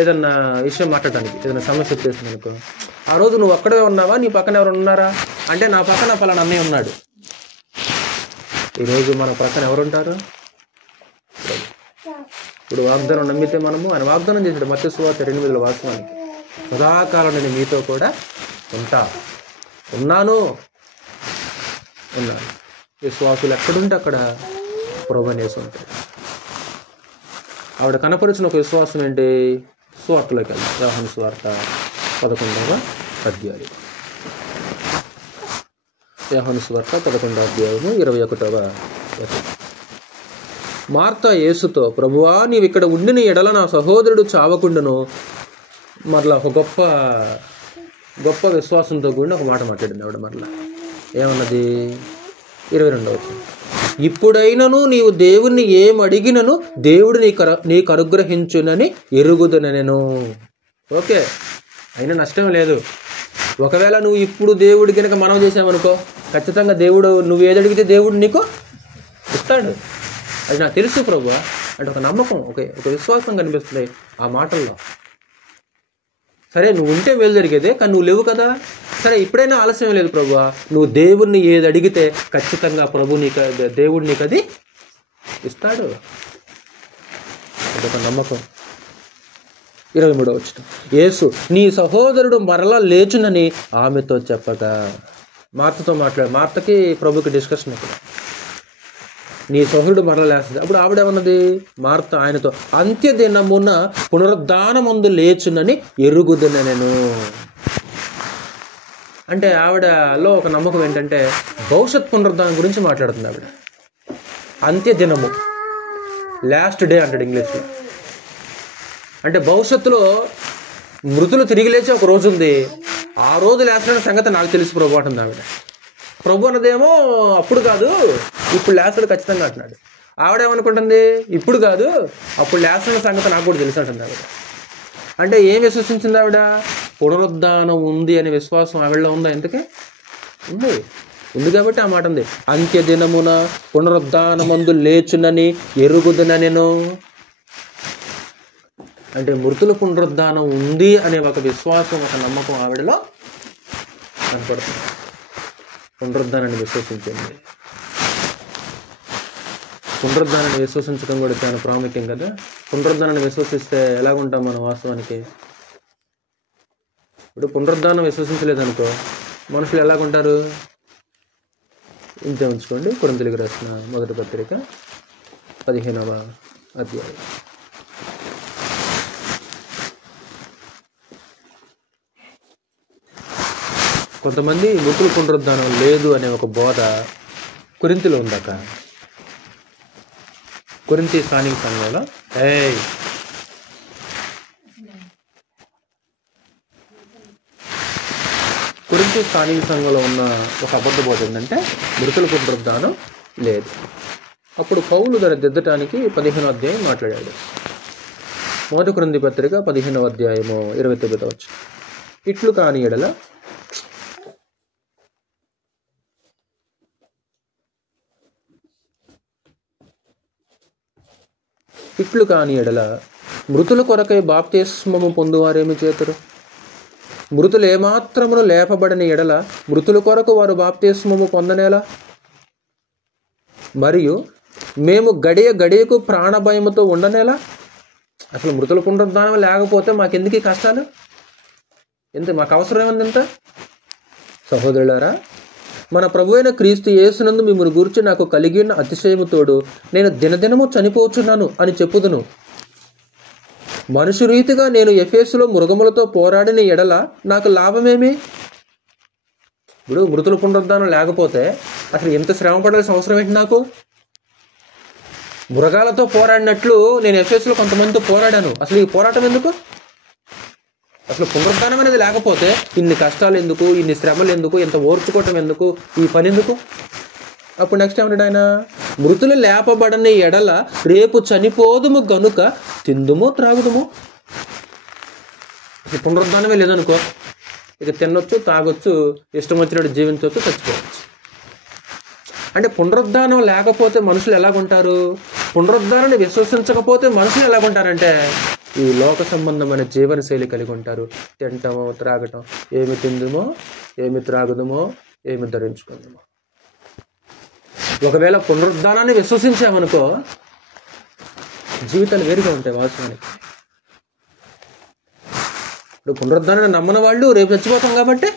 ఏదన్నా విషయం మాట్లాడడానికి ఏదైనా సమస్య వచ్చేసింది అనుకో, ఆ రోజు నువ్వు అక్కడే ఉన్నావా? నీ పక్కన ఎవరు ఉన్నారా? అంటే నా పక్కన పలానా అన్నయ్య ఉన్నాడు. ఈరోజు మన పక్కన ఎవరుంటారు? ఇప్పుడు వాగ్దానం నమ్మితే మనము ఆయన వాగ్దానం చేశాడు మత్తయి సువార్త 8:8 వాస్తవానికి, సదాకాలం నేను మీతో కూడా ఉన్నాను. విశ్వాసులు ఎక్కడుంటే అక్కడ ప్రభువుని యేసు ఉంటాడు. ఆవిడ కనపరిచిన ఒక విశ్వాసం ఏంటి? సువార్తలోకి వెళ్దాం. యోహాను సువార్త 11వ అధ్యాయం. యోహాను సువార్త 11వ అధ్యాయము 21వ వచనం. మార్తా యేసుతో, ప్రభువా నీవు ఇక్కడ ఉండిన ఎడల నా సహోదరుడు చావకుండాను. మరలా ఒక గొప్ప విశ్వాసంతో కూడిన ఒక మాట మాట్లాడింది ఆవిడ. మరలా ఏమన్నది? 22వ వచనం. ఇప్పుడైనను నీవు దేవుణ్ణి ఏమడిగినను దేవుడు నీకు అనుగ్రహించునని ఎరుగుదున నేను. ఓకే, అయినా నష్టం లేదు. ఒకవేళ నువ్వు ఇప్పుడు దేవుడి కనుక మనం చేసామనుకో, ఖచ్చితంగా దేవుడు నువ్వు ఏది అడిగితే దేవుడు నీకు ఇస్తాడు. అది నాకు తెలుసు ప్రభువా అంటే ఒక నమ్మకం, ఒక విశ్వాసం కనిపిస్తుంది ఆ మాటల్లో. సరే నువ్వు ఉంటే మేలు జరిగేదే, కానీ నువ్వు లేవు కదా. సరే ఇప్పుడైనా ఆలస్యం లేదు ప్రభువా, నువ్వు దేవుడిని ఏది అడిగితే ఖచ్చితంగా దేవుడు నీకు అది ఇస్తాడు. అదొక నమ్మకం. 23వ వచనం. యేసు నీ సహోదరుడు మరలా లేచునని ఆమెతో చెప్పగా, మార్తతో మార్తకి ప్రభుకి డిస్కషన్ ఇక్కడ. నీ సహోదరుడు మరలా లేస్తుంది. అప్పుడు ఆవిడేమన్నది? మార్త ఆయనతో, అంత్యదినమున పునరుద్ధానమందు లేచునని ఎరుగుదున నేను. అంటే ఆవిడలో ఒక నమ్మకం ఏంటంటే భవిష్యత్ పునరుద్ధానం గురించి మాట్లాడుతుంది ఆవిడ. అంత్యదినము, లాస్ట్ డే అంటాడు ఇంగ్లీష్లో. అంటే భవిష్యత్తులో మృతులు తిరిగి లేచే ఒక రోజు ఉంది, ఆ రోజు లేచిన సంగతి నాకు తెలుసు ప్రభు అంటుంది ఆవిడ. ప్రభు అన్నదేమో అప్పుడు కాదు, ఇప్పుడు లేస్తాడు ఖచ్చితంగా అంటున్నాడు. ఆవిడేమనుకుంటుంది? ఇప్పుడు కాదు, అప్పుడు లేస్తున్న సంగతి నాకు కూడా తెలుసు అంటుంది ఆవిడ. అంటే ఏం విశ్వసించింది ఆవిడ? పునరుద్ధానం ఉంది అనే విశ్వాసం ఆవిడలో ఉందా? ఎందుకే ఉంది కాబట్టి ఆ మాట ఉంది. అంత్యదినమున పునరుద్ధానమందు లేచునని ఎరుగుదున నేను. అంటే మృతుల పునరుద్ధానం ఉంది అనే ఒక విశ్వాసం, ఒక నమ్మకం ఆవిడలో కనపడుతుంది. పునరుద్ధానాన్ని విశ్వసించింది. పునరుద్ధానాన్ని విశ్వసించడం కూడా చాలా ప్రాముఖ్యం కదా. పునరుద్ధానాన్ని విశ్వసిస్తే ఎలాగుంటాం మనం వాస్తవానికి? ఇప్పుడు పునరుద్ధానం విశ్వసించలేదనుకో మనుషులు ఎలాగుంటారు? ఇంతే ఉంచుకోండి. కొరింథీయులకు రాసిన 1వ పత్రిక 15వ అధ్యాయం. కొంతమంది మృతుల పునరుద్ధానం లేదు అనే ఒక బోధ కొరింథీలో ఉందాక. కొరింథీ స్థానిక సంఘంలో కొరింథీ స్థానిక సంఘంలో ఉన్న ఒక అబద్ధ బోధ ఏంటంటే మృతుల పునరుద్ధానం లేదు. అప్పుడు పౌలు దాన్ని దిద్దటానికి 15వ అధ్యాయం మాట్లాడాడు. 1 కొరింథీ పత్రిక 15వ అధ్యాయము 29వ వచనం. ఇట్లు కాని ఎడల మృతుల కొరకై బాప్తిస్మము పొందువారేమి చేతురు? మృతులు ఏమాత్రమును లేపబడిన ఎడల మృతుల కొరకు వారు బాప్తిస్మము పొందనేలా? మరియు మేము గడియకు ప్రాణభయముతో ఉండనేలా? అసలు మృతుల పునరుద్ధానం లేకపోతే మాకెందుకు ఈ కష్టాలు? మాకు అవసరం ఏముంది ఇంత? సహోదరులారా, మన ప్రభువైన క్రీస్తు యేసునందు మిమ్మల్ని గూర్చి నాకు కలిగిన అతిశయముతోడు నేను దినదినము చనిపోచున్నాను అని చెప్పుదును. మనుషు రీతిగా నేను ఎఫెసులో మృగములతో పోరాడిన ఎడల నాకు లాభమేమి? ఇప్పుడు మృతుల పునరుద్ధానం లేకపోతే అసలు ఎంత శ్రమ పడాల్సిన అవసరం ఏంటి నాకు? మృగాలతో పోరాడినట్లు నేను ఎఫెసులో కొంతమందితో పోరాడాను. అసలు ఈ పోరాటం ఎందుకు? అసలు పునరుద్ధానం అనేది లేకపోతే ఇన్ని కష్టాలు ఎందుకు, ఇన్ని శ్రమలు ఎందుకు, ఇంత ఓర్చుకోవటం ఎందుకు, ఈ పని ఎందుకు? అప్పుడు నెక్స్ట్ ఏమంటాడు ఆయన, మృతులు లేపబడని ఎడల రేపు చనిపోదుము గనుక తిందుము త్రాగుదుము. పునరుద్ధానమే లేదనుకో, ఇక తినొచ్చు, తాగొచ్చు, ఇష్టం వచ్చినట్టు జీవించవచ్చు, చచ్చిపోవచ్చు. అంటే పునరుద్ధానం లేకపోతే మనుషులు ఎలాగుంటారు? పునరుద్ధానాన్ని విశ్వసించకపోతే మనుషులు ఎలాగుంటారంటే ఈ లోక సంబంధమైన జీవన శైలి కలిగి ఉంటారు. తింటమో త్రాగటం, ఏమి తిందుమో, ఏమి త్రాగుదమో, ఏమి ధరించుకుందామో. ఒకవేళ పునరుద్ధానాన్ని విశ్వసించామనుకో జీవితాలు వేరుగా ఉంటాయి వాస్తవానికి. ఇప్పుడు పునరుద్ధానాన్ని నమ్మని వాళ్ళు రేపు చచ్చిపోతాం కాబట్టి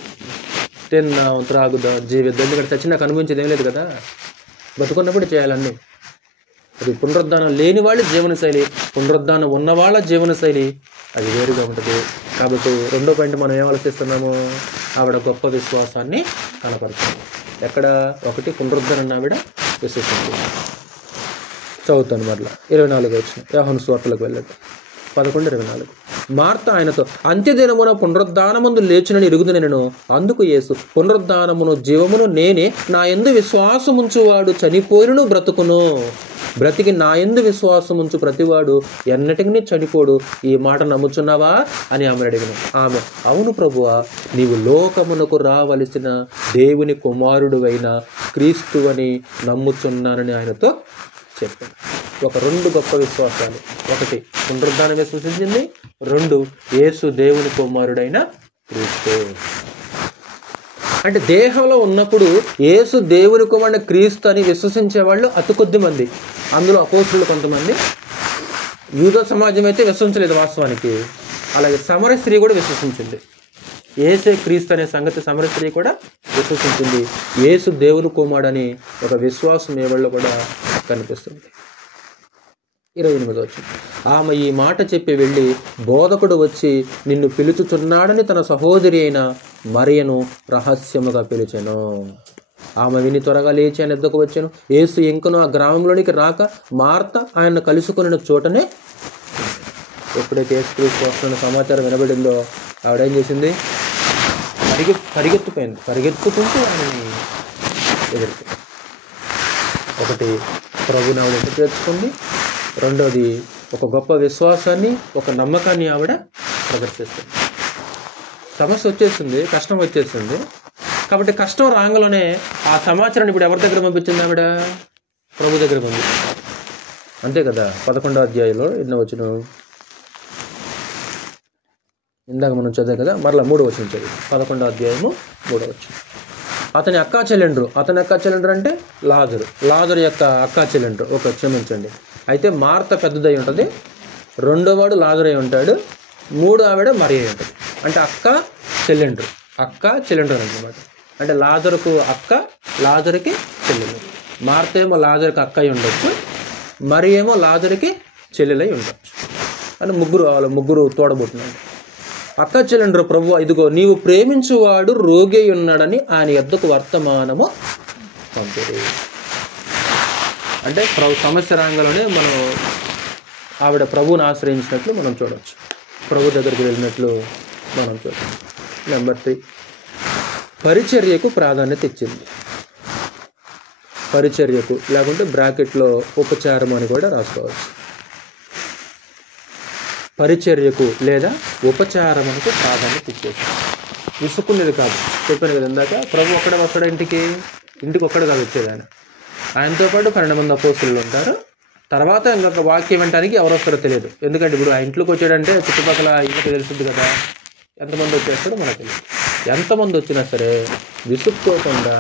తిన్నాం, త్రాగుదాం, జీవిద్దాం. ఎందుకంటే చచ్చి నాకు అనుభవించేది ఏం లేదు కదా, బతుకున్నప్పుడు చేయాలన్నీ. అది పునరుద్ధానం లేని వాళ్ళ జీవనశైలి, పునరుద్ధానం ఉన్న వాళ్ళ జీవనశైలి అది వేరుగా ఉంటుంది. కాబట్టి రెండో పాయింట్ మనం ఏం ఆలోచిస్తున్నాము, ఆవిడ గొప్ప విశ్వాసాన్ని కనపరుస్తుంది. ఎక్కడ? ఒకటి, పునరుద్ధానాన్ని ఆవిడ విశ్వసించింది. చదువుతాను మరలా 24 వచ్చిన యోహాను సువార్తలకు వెళ్ళండి 11:24. మార్త ఆయనతో, అంత్యదినమున పునరుద్ధానమందు లేచునని ఎరుగుదును నేను. అందుకు యేసు, పునరుద్ధానమును జీవమును నేనే, నా యందు విశ్వాసముంచువాడు చనిపోయినను బ్రతుకును, బ్రతికి నా యందు విశ్వాసముంచు ప్రతివాడు ఎన్నటికి చనిపోడు. ఈ మాట నమ్ముచున్నావా అని ఆమె అడిగిన. ఆమె, అవును ప్రభువా, నీవు లోకమునకు రావలసిన దేవుని కుమారుడు అయిన క్రీస్తు అని నమ్ముచున్నానని ఆయనతో చెప్పాను. ఒక 2 గొప్ప విశ్వాసాలు. ఒకటి, పునరుద్ధానం విశ్వసించింది. 2, యేసు దేవుని కుమారుడైన క్రీస్తు. అంటే దేహంలో ఉన్నప్పుడు యేసు దేవుని కుమారుడైన క్రీస్తు అని విశ్వసించే వాళ్ళు అతి కొద్ది మంది. అందులో అపోస్తులు కొంతమంది. యూద సమాజం అయితే విశ్వసించలేదు వాస్తవానికి. అలాగే సమర స్త్రీ కూడా విశ్వసించింది. యేసే క్రీస్తు అనే సంగతి సమర స్త్రీ కూడా విశ్వసించింది. యేసు దేవుని కుమారుడని ఒక విశ్వాసం ఏ వాళ్ళు కూడా కనిపిస్తుంది. 28 వచ్చింది. ఆమె ఈ మాట చెప్పి వెళ్ళి, బోధకుడు వచ్చి నిన్ను పిలుచుచున్నాడని తన సహోదరి అయిన మరియను రహస్యముగా పిలిచెను. ఆమె విని త్వరగా లేచి ఆయన ఎద్దకు వచ్చాను. యేసు ఇంకను ఆ గ్రామంలోనికి రాక మార్త ఆయన్ను కలుసుకున్న చోటనే. ఎప్పుడైతే యేసుక్రీస్తు వస్తున్న సమాచారం వినబడిందో ఆవిడేం చేసింది? పరిగెత్తుకుంటూ ఆయనని ఎదుర్కొంది. ఒకటి, ప్రభుని ఆవిడ ఎదురు తెచ్చుకుంది. రెండోది, ఒక గొప్ప విశ్వాసాన్ని, ఒక నమ్మకాన్ని ఆవిడ ప్రదర్శిస్తుంది. సమస్య వచ్చేస్తుంది, కష్టం వచ్చేస్తుంది. కాబట్టి కష్టం రాంగలోనే ఆ సమాచారాన్ని ఇప్పుడు ఎవరి దగ్గర పంపించింది? ఆవిడ ప్రభు దగ్గర పంపించింది. అంతే కదా. 11వ అధ్యాయంలో ఎన్నో వచ్చిన ఇందాక మనం చదివాం కదా, మరలా 3వ వచనం చదివి 11వ అధ్యాయము 3వ వచనం. అతని అక్కా చెల్లెండ్రు అంటే లాజరు యొక్క అక్కా చెల్లెండ్రు. క్షమించండి. అయితే మార్త పెద్దదై ఉంటుంది, 2వవాడు లాజరు అయి ఉంటాడు, 3 ఆవిడ మరి అయి ఉంటుంది. అంటే అక్క చెల్లెండ్రు అన్నమాట. అంటే లాజరుకు అక్క, లాజరుకి చెల్లెలు. మార్త ఏమో లాజరుకి అక్క అయి ఉండొచ్చు, మరి ఏమో లాజరుకి చెల్లెలై ఉండొచ్చు. అని ముగ్గురు తోడబుట్టినాడు. అక్క చెల్లెండ్రు, ప్రభువా, ఇదిగో నీవు ప్రేమించువాడు రోగి ఉన్నాడని ఆయన యొద్దకు వర్తమానము పంపిరి. అంటే సమస్య రంగంలోనే మనం ఆవిడ ప్రభువుని ఆశ్రయించినట్లు మనం చూడవచ్చు, ప్రభు దగ్గరికి వెళ్ళినట్లు మనం చూడవచ్చు. నెంబర్ 3, పరిచర్యకు ప్రాధాన్యత ఇచ్చింది. పరిచర్యకు, లేకుంటే బ్రాకెట్లో ఉపచారం అని కూడా రాసుకోవచ్చు. పరిచర్యకు లేదా ఉపచారమునకు ప్రాధాన్యత ఇచ్చేసి విసుక్కునేది కాదు. చెప్పాను కదా ఇందాక, ప్రభు ఒక్కడే వస్తాడు ఇంటికి ఒక్కడే కాదు వచ్చేది. ఆయనతో పాటు 12 మంది అపోస్తులు ఉంటారు. తర్వాత ఇంకొక వాక్యం వినడానికి ఎవరు వస్తారో తెలియదు. ఎందుకంటే ఇప్పుడు ఆ ఇంట్లోకి వచ్చాడంటే చుట్టుపక్కల ఇంటికి తెలుస్తుంది కదా, ఎంతమంది వచ్చేస్తాడో మనకు తెలియదు. ఎంతమంది వచ్చినా సరే విసుక్కోకుండా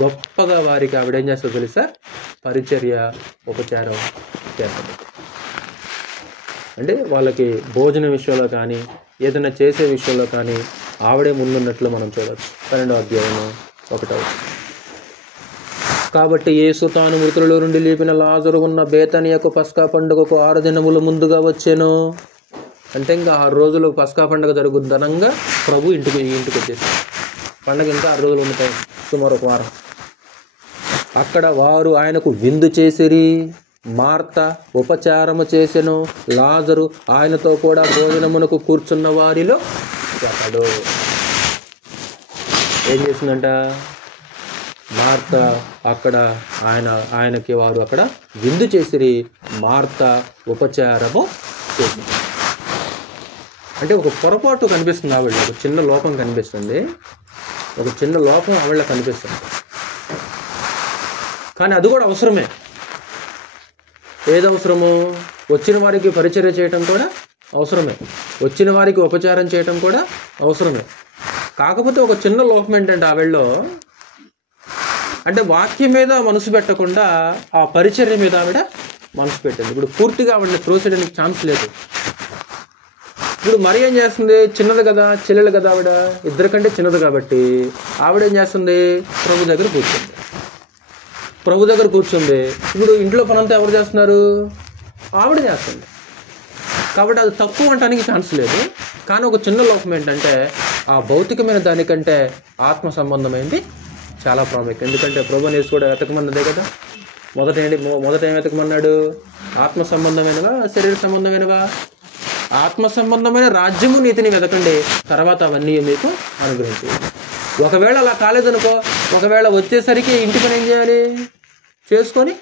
గొప్పగా వారికి ఆవిడ ఏం చేస్తుందో తెలుసా? పరిచర్య, ఉపచారం చేస్తుంది. అంటే వాళ్ళకి భోజన విషయంలో కానీ ఏదైనా చేసే విషయంలో కానీ ఆవిడే ముందున్నట్లు మనం చూడవచ్చు. 12వ అధ్యాయము 1వ. కాబట్టి యేసు తాను మృతులలో నుండి లేపిన లాజరు ఉన్న బేతనియకు పస్కా పండుగకు 6 దినములు ముందుగా వచ్చాను. అంటే ఇంకా 6 రోజులు పస్కా పండుగ జరుగుద్దనంగా ప్రభు ఇంటికి వచ్చేసి, పండుగ ఇంకా 6 రోజులు ఉంటాయి, సుమారు 1 వారం. అక్కడ వారు ఆయనకు విందు చేసిరి. మార్త ఉపచారము చేసెను, లాజరు ఆయనతో కూడా భోజనమునకు కూర్చున్న వారిలో ఒకడు. ఏం చేసిందంట? మార్త అక్కడ ఆయనకి వారు అక్కడ విందు చేసిరి. మార్త ఉపచారము చేసింది. అంటే ఒక పొరపాటు కనిపిస్తుంది ఆవిడ, ఒక చిన్న లోపం కనిపిస్తుంది, ఒక చిన్న లోపం ఆవిడ కనిపిస్తుంది. కానీ అది కూడా అవసరమే. ఏది అవసరము? వచ్చిన వారికి పరిచర్య చేయటం కూడా అవసరమే, వచ్చిన వారికి ఉపచారం చేయటం కూడా అవసరమే. కాకపోతే ఒక చిన్న లోపం ఏంటంటే ఆవిడలో, అంటే వాక్యం మీద మనసు పెట్టకుండా ఆ పరిచర్య మీద ఆవిడ మనసు పెట్టింది. ఇప్పుడు పూర్తిగా ఆవిడని త్రోసేయడానికి ఛాన్స్ లేదు. ఇప్పుడు మరి ఏం చేస్తుంది? చిన్నది కదా, చెల్లెలు కదా ఆవిడ, ఇద్దరికంటే చిన్నది కాబట్టి ఆవిడ ఏం చేస్తుంది? ప్రభు దగ్గర కూర్చుంది. ప్రభు దగ్గర కూర్చుంది. ఇప్పుడు ఇంట్లో పనంతా ఎవరు చేస్తున్నారు? ఆవిడ చేస్తుంది. కాబట్టి అది తక్కువ అనడానికి ఛాన్స్ లేదు. కానీ ఒక చిన్న లోపం ఏంటంటే ఆ భౌతికమైన దానికంటే ఆత్మ సంబంధమైంది చాలా ప్రాముఖ్యం. ఎందుకంటే ప్రభు నేసు కూడా వెతకమన్నదే కదా. మొదట ఏం వెతకమన్నాడు? ఆత్మ సంబంధమైనవా, శరీర సంబంధమైనవా? ఆత్మ సంబంధమైన రాజ్యము నీతిని వెతకండి, తర్వాత అవన్నీ మీకు అనుగ్రహించి. ఒకవేళ అలా కాలేదనుకో, ఒకవేళ వచ్చేసరికి ఇంటి పని ఏం చేయాలి? చేసుకొని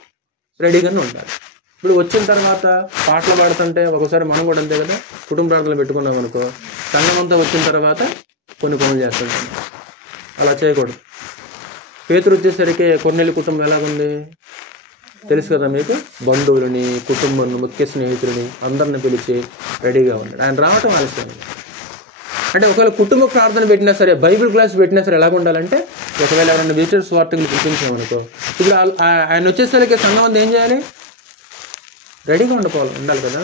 రెడీగానే ఉండాలి. ఇప్పుడు వచ్చిన తర్వాత పాటలు పాడుతుంటే ఒకసారి మనం కూడా అంతే కదా, కుటుంబ ప్రార్థనలు పెట్టుకున్నాం అనుకో, సంఘం అంతా వచ్చిన తర్వాత కొన్ని పనులు చేస్తుంటాం. అలా చేయకూడదు. పేతురు వచ్చేసరికి కొన్నేళ్ళ కుటుంబం ఎలాగుంది తెలుసు కదా మీకు. బంధువులని, కుటుంబం, ముఖ్య స్నేహితులని అందరిని పిలిచి రెడీగా ఉన్నాడు. ఆయన రావటం ఆలస్యం. అంటే ఒకవేళ కుటుంబ ప్రార్థన పెట్టినా సరే, బైబిల్ క్లాస్ పెట్టినా సరే ఎలాగ ఉండాలంటే, ఒకవేళ ఎవరైనా విజిటర్స్ వార్తలు పిలిపించామనుకో, ఇప్పుడు ఆయన వచ్చేసరికి సంఘం అంతా ఏం చేయాలి? రెడీగా ఉండాలి కదా.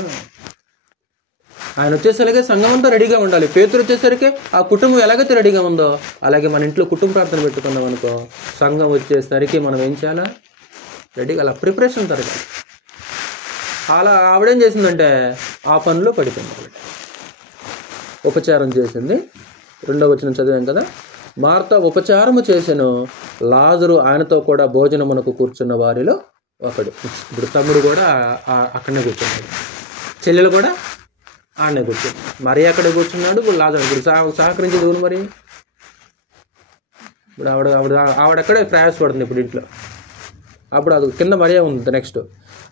ఆయన వచ్చేసరికి సంఘం అంతా రెడీగా ఉండాలి. పేతురు వచ్చేసరికి ఆ కుటుంబం ఎలాగైతే రెడీగా ఉందో అలాగే మన ఇంట్లో కుటుంబ ప్రార్థన పెట్టుకున్నాం అనుకో, సంఘం వచ్చేసరికి మనం ఏం చేయాలా? రెడీగా అలా ప్రిపరేషన్ జరగాలి. అలా ఆవిడేం చేసిందంటే ఆ పనిలో పడిపోయింది. ఉపచారం చేసింది. 2వ వచనం చదివాం కదా. మార్త ఉపచారము చేసెను, లాజరు ఆయనతో కూడా భోజనమునకు కూర్చున్న వారిలో ఒకడు. ఇప్పుడు తమ్ముడు కూడా అక్కడనే కూర్చున్నాడు, చెల్లెలు కూడా ఆడనే కూర్చుంది. మరి అక్కడ కూర్చున్నాడు. ఇప్పుడు లాజరు ఇప్పుడు సహకరించేది ఎవరు మరి? ఇప్పుడు ఆవిడక్కడే ప్రయాసపడుతుంది ఇప్పుడు ఇంట్లో. అప్పుడు అది కింద మరియా ఉంది నెక్స్ట్.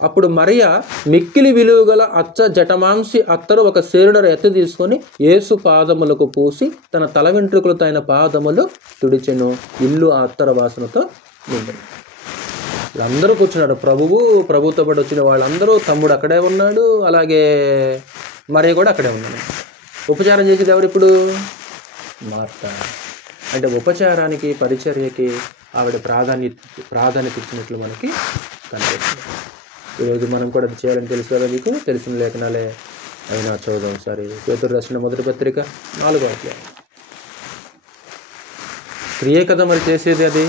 అప్పుడు మరియా మిక్కిలి విలువగల అచ్చ జటమాంసి అత్తరు ఒక సేరుడర ఎత్తి తీసుకొని యేసు పాదములకు పూసి తన తల వెంట్రుకలతో ఆయన పాదములు తుడిచెను. ఇల్లు ఆ అత్తర వాసనతో నిండెను. అందరూ కూర్చున్నాడు. ప్రభుతో పాటు వచ్చిన వాళ్ళందరూ, తమ్ముడు అక్కడే ఉన్నాడు, అలాగే మరియ కూడా అక్కడే ఉన్నాడు. ఉపచారం చేసేది ఎవరు ఇప్పుడు? మార్త. అంటే ఉపచారానికి, పరిచర్యకి ఆవిడ ప్రాధాన్యత ఇచ్చినట్లు మనకి కనిపిస్తుంది. ఈరోజు మనం కూడా అది చేయాలని తెలుసు కదా మీకు. తెలిసిన లేఖనాలే అయినా చదువుదాం ఒకసారి. పేతురు రాసిన మొదటి పత్రిక 4వ అధ్యాయం. స్త్రీయే కదా మరి చేసేది, అది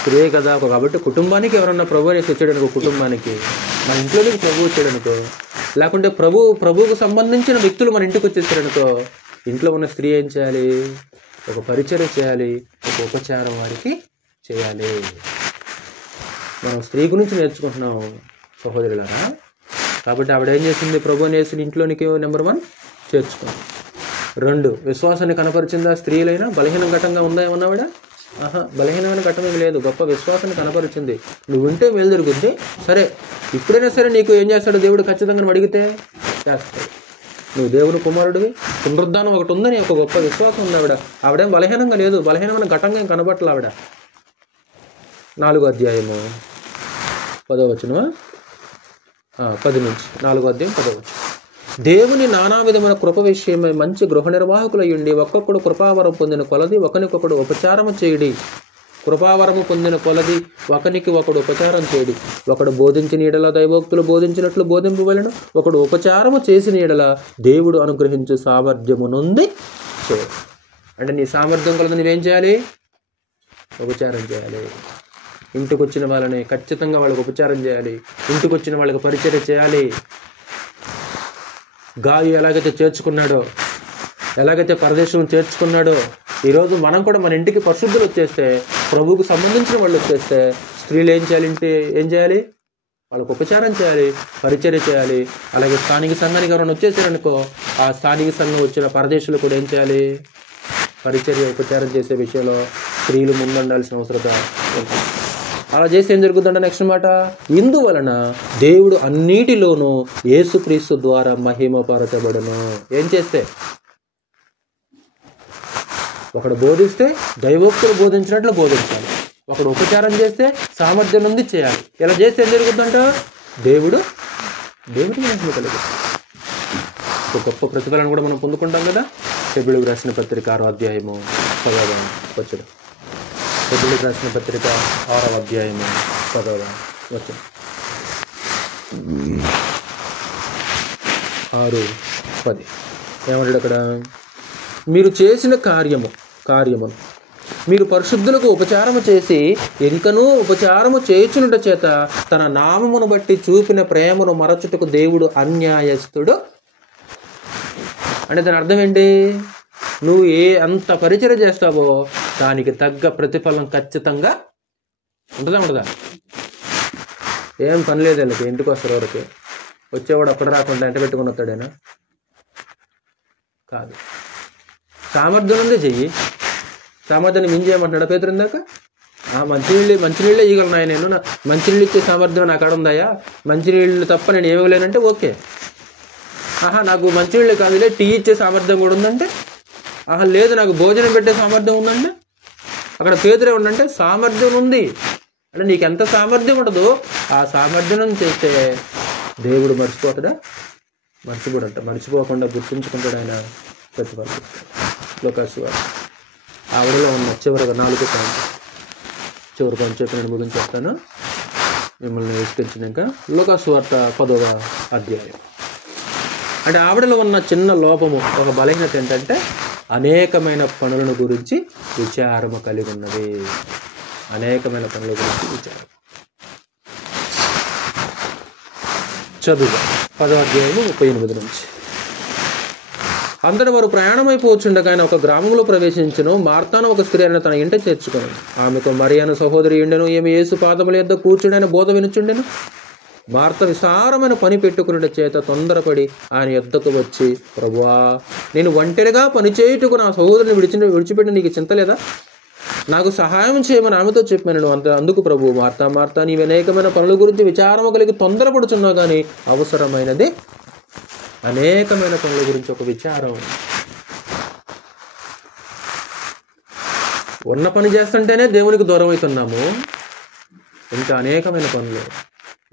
స్త్రీయే కదా. కాబట్టి కుటుంబానికి ఎవరన్నా ప్రభు అనేసి వచ్చాడనుకో, కుటుంబానికి మన ఇంట్లోనికి ప్రభు వచ్చాడనుకో, లేకుంటే ప్రభువుకు సంబంధించిన వ్యక్తులు మన ఇంటికి వచ్చేసారనుకో, ఇంట్లో ఉన్న స్త్రీ ఏం చేయాలి? ఒక పరిచర్య చేయాలి, ఒక ఉపచారం వారికి చేయాలి. మనం స్త్రీ గురించి నేర్చుకుంటున్నాం సహోదరులారా. కాబట్టి ఆవిడ ఏం చేసింది? ప్రభువుని యేసుని ఇంట్లోనికి నెంబర్ 1 చేర్చుకుంది. 2 విశ్వాసాన్ని కనపరిచిందా? స్త్రీలైనా బలహీన ఘటంగా ఉందా ఏమన్నా ఆవిడ? బలహీనమైన ఘటన ఏమి లేదు. గొప్ప విశ్వాసాన్ని కనపరిచింది. నువ్వు వింటే మేలు జరుగుద్ది. సరే, ఇప్పుడైనా సరే నీకు ఏం చేస్తాడు దేవుడు? ఖచ్చితంగా నువ్వు అడిగితే చేస్తాడు. నువ్వు దేవుని కుమారుడివి, పునరుద్ధానం ఒకటి ఉందని ఒక గొప్ప విశ్వాసం ఉంది ఆవిడ. ఆవిడేం బలహీనంగా లేదు, బలహీనమైన ఘటంగా ఏం కనబట్టలే ఆవిడ. 4వ అధ్యాయము 10వ వచనమా? 10 నుంచి 4వ అధ్యాయం 10వ వచనం. దేవుని నానా విధమైన కృప విషయమై మంచి గృహ నిర్వాహకులయ్యుండి ఒక్కొక్కడు కృపావరం పొందిన కొలది ఒకనికొకడు ఉపచారము చేయడి. కృపావరము పొందిన కొలది ఒకనికి ఒకడు ఉపచారం చేయడి. ఒకడు బోధించిన ఎడల దైవోక్తులు బోధించినట్లు బోధింపవలెను. ఒకడు ఉపచారము చేసిన ఎడల దేవుడు అనుగ్రహించు సామర్థ్యము నుండి చేయ. అంటే నీ సామర్థ్యం కొలది నువ్వేం చేయాలి? ఉపచారం చేయాలి. ఇంటికి వచ్చిన వాళ్ళని ఖచ్చితంగా వాళ్ళకి ఉపచారం చేయాలి. ఇంటికి వచ్చిన వాళ్ళకి పరిచర్య చేయాలి. గాయు ఎలాగైతే చేర్చుకున్నాడో, ఎలాగైతే పరదేశం చేర్చుకున్నాడో, ఈరోజు మనం కూడా మన ఇంటికి పరిశుద్ధులు వచ్చేస్తే, ప్రభువుకు సంబంధించిన వాళ్ళు వచ్చేస్తే, స్త్రీలు ఏం చేయాలి? ఏం చేయాలి? వాళ్ళకు ఉపచారం చేయాలి, పరిచర్య చేయాలి. అలాగే స్థానిక సంఘానికి ఎవరైనా వచ్చేసారనుకో, ఆ స్థానిక సంఘం వచ్చిన పరదేశులు కూడా ఏం చేయాలి? పరిచర్య, ఉపచారం చేసే విషయంలో స్త్రీలు ముందుండాల్సిన అవసరత ఉంటుంది. అలా చేస్తే ఏం జరుగుతుందంటే నెక్స్ట్ మాట, ఇందువలన దేవుడు అన్నిటిలోనూ యేసుక్రీస్తు ద్వారా మహిమపరచబడును. ఏం చేస్తే? ఒకడు బోధిస్తే దైవోక్తులు బోధించినట్లు బోధించాలి. ఒకడు ఉపచారం చేస్తే సామర్థ్యం ఉంది చేయాలి. ఇలా చేస్తే ఏం జరుగుతుందంట? దేవుడికి మహిమ కలుగుతుంది. ఒక గొప్ప ప్రతిఫలను కూడా మనం పొందుకుంటాం కదా. హెబ్రీయులకు రాసిన పత్రిక 6వ అధ్యాయము 10వ వచనం. హెబ్రీయులకు రాసిన పత్రిక 6వ అధ్యాయము 10వ వచనం. 6:10 ఏమంటాడు అక్కడ? మీరు చేసిన కార్యమును మీరు పరిశుద్ధులకు ఉపచారము చేసి ఇంకనూ ఉపచారము చేయుచునుట చేత తన నామమును బట్టి చూపిన ప్రేమను మరచుటకు దేవుడు అన్యాయస్తుడు. అంటే దాని అర్థం ఏంటి? నువ్వు అంత పరిచర్య చేస్తావో దానికి తగ్గ ప్రతిఫలం ఖచ్చితంగా ఉండదా? ఏం పని లేదు వీళ్ళకి. ఇంటికి వస్తారు వరకు వచ్చేవాడు అక్కడ రాకుండా ఎంట పెట్టుకుని వస్తాడేనా? కాదు. సామర్థ్యం ఉందే చెయ్యి. సామర్థ్యాన్ని మించి చేయమంటున్నాడు పేతురు ఇందాక. మంచినీళ్ళే ఇవ్వగలను ఆయన, నేను మంచినీళ్ళు ఇచ్చే సామర్థ్యం నాకు ఉందాయా? మంచినీళ్ళు తప్ప నేను ఏమి ఇవ్వలేనంటే ఓకే. నాకు మంచినీళ్ళు కాదులే, టీ ఇచ్చే సామర్థ్యం కూడా ఉందంటే, లేదు నాకు భోజనం పెట్టే సామర్థ్యం ఉందంటే, అక్కడ పేతురే ఉందంటే సామర్థ్యం ఉంది. అంటే నీకు ఎంత సామర్థ్యం ఉండదో ఆ సామర్థ్యం చేస్తే దేవుడు మర్చిపోతాడా? మర్చిపోడంట. మర్చిపోకుండా గుర్తుంచుకుంటాడు ఆయన ప్రతిఫలం. లోకాసు ఆవిడలో ఉన్న చివరిగా 4 పాయింట్ చివరి పాయింట్ చెప్పి నేను ముగించేస్తాను మిమ్మల్ని విస్కరించినాక. లోకాసు వార్త 10వ అధ్యాయం. అంటే ఆవిడలో ఉన్న చిన్న లోపము, ఒక బలహీనత ఏంటంటే అనేకమైన పనులను గురించి విచారము కలిగి ఉన్నది. అనేకమైన పనుల గురించి విచారం. చదువు 10వ అధ్యాయము 38 నుంచి. అంతటి వారు ప్రయాణమైపోవచ్చుండగా ఆయన ఒక గ్రామంలో ప్రవేశించను. మార్తాను ఒక స్త్రీ అయిన తన ఇంట చేర్చుకుని ఆమెకు మరియను సహోదరి ఉండెను. ఏమి యేసు పాదముల యొద్ద కూర్చుని ఆయన బోధ వినుచుండెను. మార్త విస్తారమైన పని పెట్టుకునే చేత తొందరపడి ఆయన యొద్దకు వచ్చి, ప్రభువా, నేను ఒంటరిగా పనిచేయుటకు నా సహోదరుని విడిచిపెట్టి నీకు చింత లేదా? నాకు సహాయం చేయమని ఆమెతో చెప్పాను. అందుకు ప్రభు, మార్తా నీవు అనేకమైన పనుల గురించి విచారము కలిగి తొందరపడుచున్నావు, కానీ అవసరమైనది అనేకమైన పనుల గురించి ఒక విచారం. ఉన్న పని చేస్తుంటేనే దేవునికి దూరం అవుతున్నాము, ఇంకా అనేకమైన పనులు.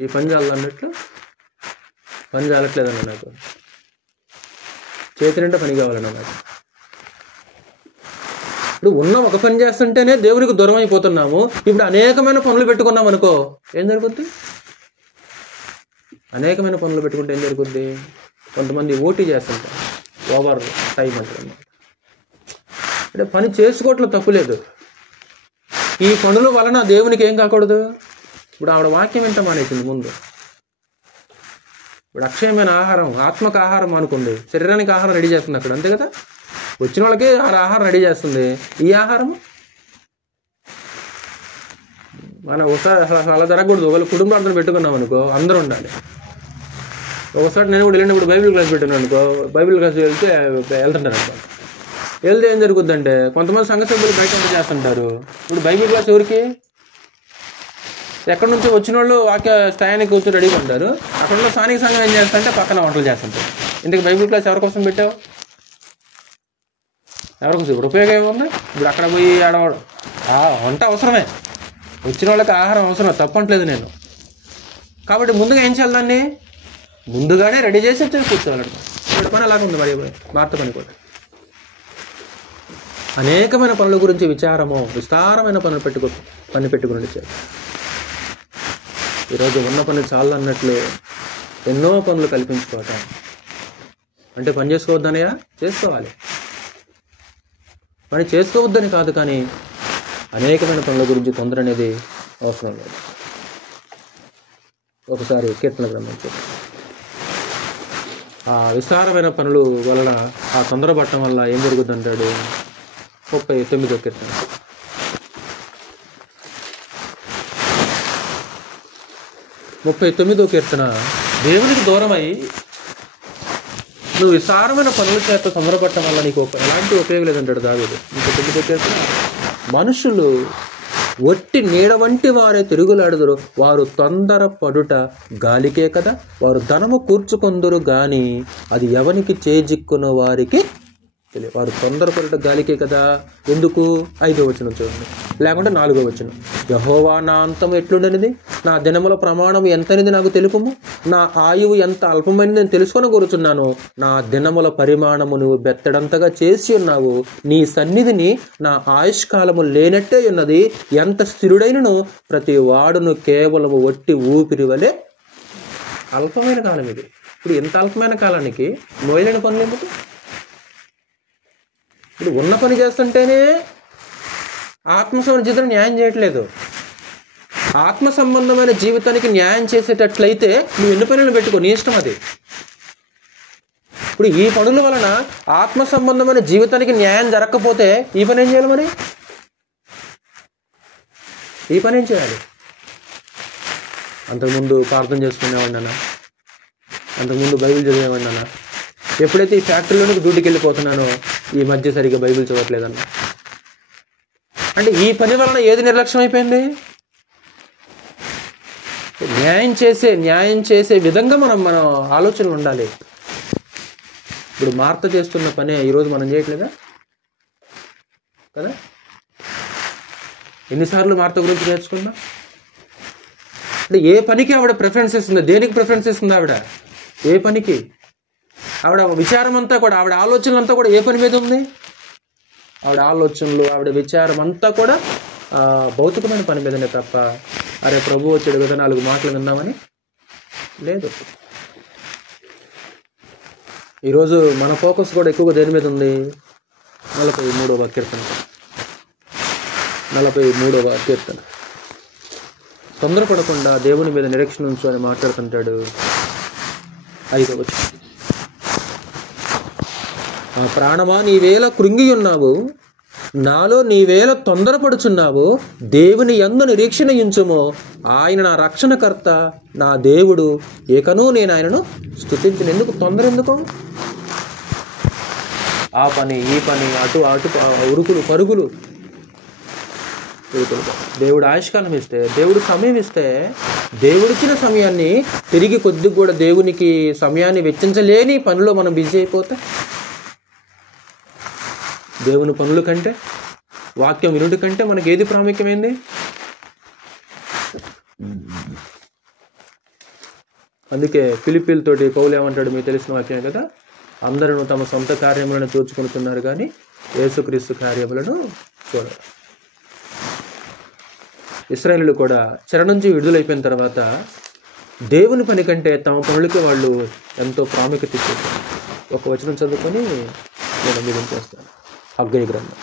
ఈ పని చేయాలన్నట్లు పని చాలట్లేదన్న, నాకు చేతి నిండా పని కావాలన్న. నాకు ఇప్పుడు ఉన్న ఒక పని చేస్తుంటేనే దేవునికి దూరం అయిపోతున్నాము. ఇప్పుడు అనేకమైన పనులు పెట్టుకున్నాం అనుకో, ఏం జరుగుద్ది? అనేకమైన పనులు పెట్టుకుంటే ఏం జరుగుద్ది? కొంతమంది ఓటీ చేస్తుంటారు, ఓవర్ టైం అంటారు. అంటే పని చేసుకోవట్లో తప్పులేదు. ఈ పనుల వలన దేవునికి ఏం కాకూడదు? ఇప్పుడు ఆవిడ వాక్యం వింట మానేసింది ముందు. ఇప్పుడు అక్షయమైన ఆహారం, ఆత్మక ఆహారం అనుకోండి, శరీరానికి ఆహారం రెడీ చేస్తుంది అక్కడ, అంతే కదా. వచ్చిన వాళ్ళకి ఆహారం రెడీ చేస్తుంది. ఈ ఆహారం మనం ఒకసారి అలా జరగకూడదు. ఒకవేళ కుటుంబ ప్రార్థన పెట్టుకున్నాం అనుకో, అందరూ ఉండాలి. ఒకసారి నేను కూడా వెళ్ళినప్పుడు బైబిల్ క్లాస్ పెట్టాను అనుకో, బైబిల్ క్లాస్ వెళ్తుంటారు అనుకో. వెళ్తే ఏం జరుగుద్దంటే కొంతమంది సంఘ సభ్యులు బయట వంట చేస్తుంటారు. ఇప్పుడు బైబిల్ క్లాస్ ఎవరికి? ఎక్కడి నుంచి వచ్చిన వాళ్ళు వాక్య స్థాయికి కూర్చొని రెడీగా ఉంటారు. అక్కడ ఉన్న స్థానిక సంఘం ఏం చేస్తుంటే పక్కన వంటలు చేస్తుంటారు. ఇంతకు బైబిల్ క్లాస్ ఎవరి కోసం పెట్టావు? ఎవరికోసం? ఇప్పుడు ఉపయోగం ఏముంది? ఇప్పుడు అక్కడ పోయి ఆడవాడు వంట అవసరమే, వచ్చిన వాళ్ళకి ఆహారం అవసరమే, తప్పట్లేదు నేను. కాబట్టి ముందుగా ఏం చేయాలి? దాన్ని ముందుగానే రెడీ చేసి వచ్చి కూర్చోవాలంట. ఇక్కడ పని అలాగ ఉంది. మరి మార్త పని కూడా అనేకమైన పనుల గురించి విచారము, విస్తారమైన పని పెట్టుకుని చేయాలి. ఈరోజు ఉన్న పని చాలు అన్నట్లు ఎన్నో పనులు కల్పించుకోవటం. అంటే పని చేసుకోవద్దనయా? చేసుకోవాలి. పని చేసుకోవద్దని కాదు, కానీ అనేకమైన పనుల గురించి తొందర అనేది అవసరం లేదు. ఒకసారి కీర్తన గ్రంథం చూడండి. ఆ విస్తారమైన పనులు వలన, ఆ తొందరపడటం వల్ల ఏం జరుగుతుంది అంటాడు. 39వ కీర్తన. 39వ కీర్తన, దేవునికి దూరమై నువ్వు విస్తారమైన పనుల చేత తొందరపడటం వల్ల నీకు ఎలాంటి ఉపయోగం లేదంటాడు దావీదు. 39వ కీర్తన, మనుషులు ఒట్టి నీడ వంటి వారే తిరుగులాడుదురు, వారు తొందరపడుట గాలికే కదా, వారు ధనము కూర్చుకొందురు గాని అది ఎవనికి చేజిక్కున వారికి తెలియదు. వారు తొందరపడుట గాలికే కదా. ఎందుకు? 5వ వచనం చూడండి, లేకుంటే 4వ వచనం. యెహోవా నా అంతం ఎట్లుండనిది, నా దినముల ప్రమాణం ఎంతనిది నాకు తెలుపుము, నా ఆయువు ఎంత అల్పమైనది నేను తెలుసుకొని కోరుచున్నాను. నా దినముల పరిమాణము నువ్వు బెత్తడంతగా చేసి ఉన్నావు, నీ సన్నిధిని నా ఆయుష్కాలము లేనట్టే ఉన్నది. ఎంత స్థిరుడైనను ప్రతి వాడును కేవలము ఒట్టి ఊపిరి వలె. అల్పమైన కాలం ఇది. ఇప్పుడు ఇంత అల్పమైన కాలానికి మోయలేని పనులు ఎందుకు? ఇప్పుడు ఉన్న పని చేస్తుంటేనే ఆత్మ జీవితం న్యాయం చేయట్లేదు. ఆత్మ సంబంధమైన జీవితానికి న్యాయం చేసేటట్లయితే నువ్వు ఎన్ని పనులు పెట్టుకో, నీ ఇష్టం అది. ఇప్పుడు ఈ పనుల వలన ఆత్మ సంబంధమైన జీవితానికి న్యాయం జరగకపోతే ఈ పని ఏం చేయాలి? మరి ఈ పని ఏం చేయాలి? అంతకుముందు ప్రార్థన చేసుకునేవాడిని అన్న, అంతకుముందు బైబిల్ చదివేవాడిని అన్న, ఎప్పుడైతే ఈ ఫ్యాక్టరీలోనికి డ్యూటీకి వెళ్ళిపోతున్నానో ఈ మధ్య సరిగ్గా బైబిల్ చదవట్లేదన్న. అంటే ఈ పని వలన ఏది నిర్లక్ష్యం అయిపోయింది? న్యాయం చేసే విధంగా మన ఆలోచనలు ఉండాలి. ఇప్పుడు మార్త చేస్తున్న పనే ఈరోజు మనం చేయట్లేదా కదా? ఎన్నిసార్లు మార్త గురించి నేర్చుకున్నా? అంటే ఏ పనికి ఆవిడ ప్రిఫరెన్స్ ఇస్తుంది? దేనికి ప్రిఫరెన్స్ ఇస్తుంది ఆవిడ? ఏ పనికి? ఆవిడ విచారం అంతా కూడా, ఆవిడ ఆలోచనలు అంతా కూడా ఏ పని మీద ఉంది? ఆవిడ ఆలోచనలు, ఆవిడ విచారం అంతా కూడా భౌతికమైన పని మీదనే తప్ప అరే ప్రభు వచ్చాడు కదా 4 మాటలు విందామని లేదు. ఈరోజు మన ఫోకస్ కూడా ఎక్కువగా దేని మీద ఉంది? 43వ కీర్తన. 43వ కీర్తన, తొందరపడకుండా దేవుని మీద నిరీక్షణ ఉంచు అని మాట్లాడుతుంటాడు. 5వ వచనం, ఆ ప్రాణమా నీవేళ కృంగి ఉన్నావు, నాలో నీవేళ తొందరపడుచున్నావు, దేవుని యందు నిరీక్షణ ఉంచుము, ఆయన నా రక్షణకర్త, నా దేవుడు, ఏకనూ నేను ఆయనను స్తుతించును. ఎందుకు తొందర? ఎందుకు? ఆ పని ఈ పని, అటు ఉరుకులు పరుగులు. దేవుడు ఆయుష్కాలం ఇస్తే, దేవుడు సమయం ఇస్తే, దేవుడిచ్చిన సమయాన్ని తిరిగి కొద్దిగా కూడా దేవునికి సమయాన్ని వెచ్చించలేని పనిలో మనం బిజీ అయిపోతే, దేవుని పనుల కంటే వాక్యం వినుడి కంటే మనకి ఏది ప్రాముఖ్యమైంది? అందుకే ఫిలిప్పీలతోటి పౌలు ఏమంటాడు? మీకు తెలిసిన వాక్యం కదా, అందరూ తమ సొంత కార్యములను చూచుకుంటున్నారు కానీ యేసుక్రీస్తు కార్యములను చూడరు. ఇశ్రాయేలీయులు కూడా చెర నుంచి విడుదలైపోయిన తర్వాత దేవుని పని కంటే తమ పనులకి వాళ్ళు ఎంతో ప్రాముఖ్యత ఇచ్చారు. ఒక వచనం చదువుకొని నేను మీరు చేస్తాను. హగ్గై గ్రంథం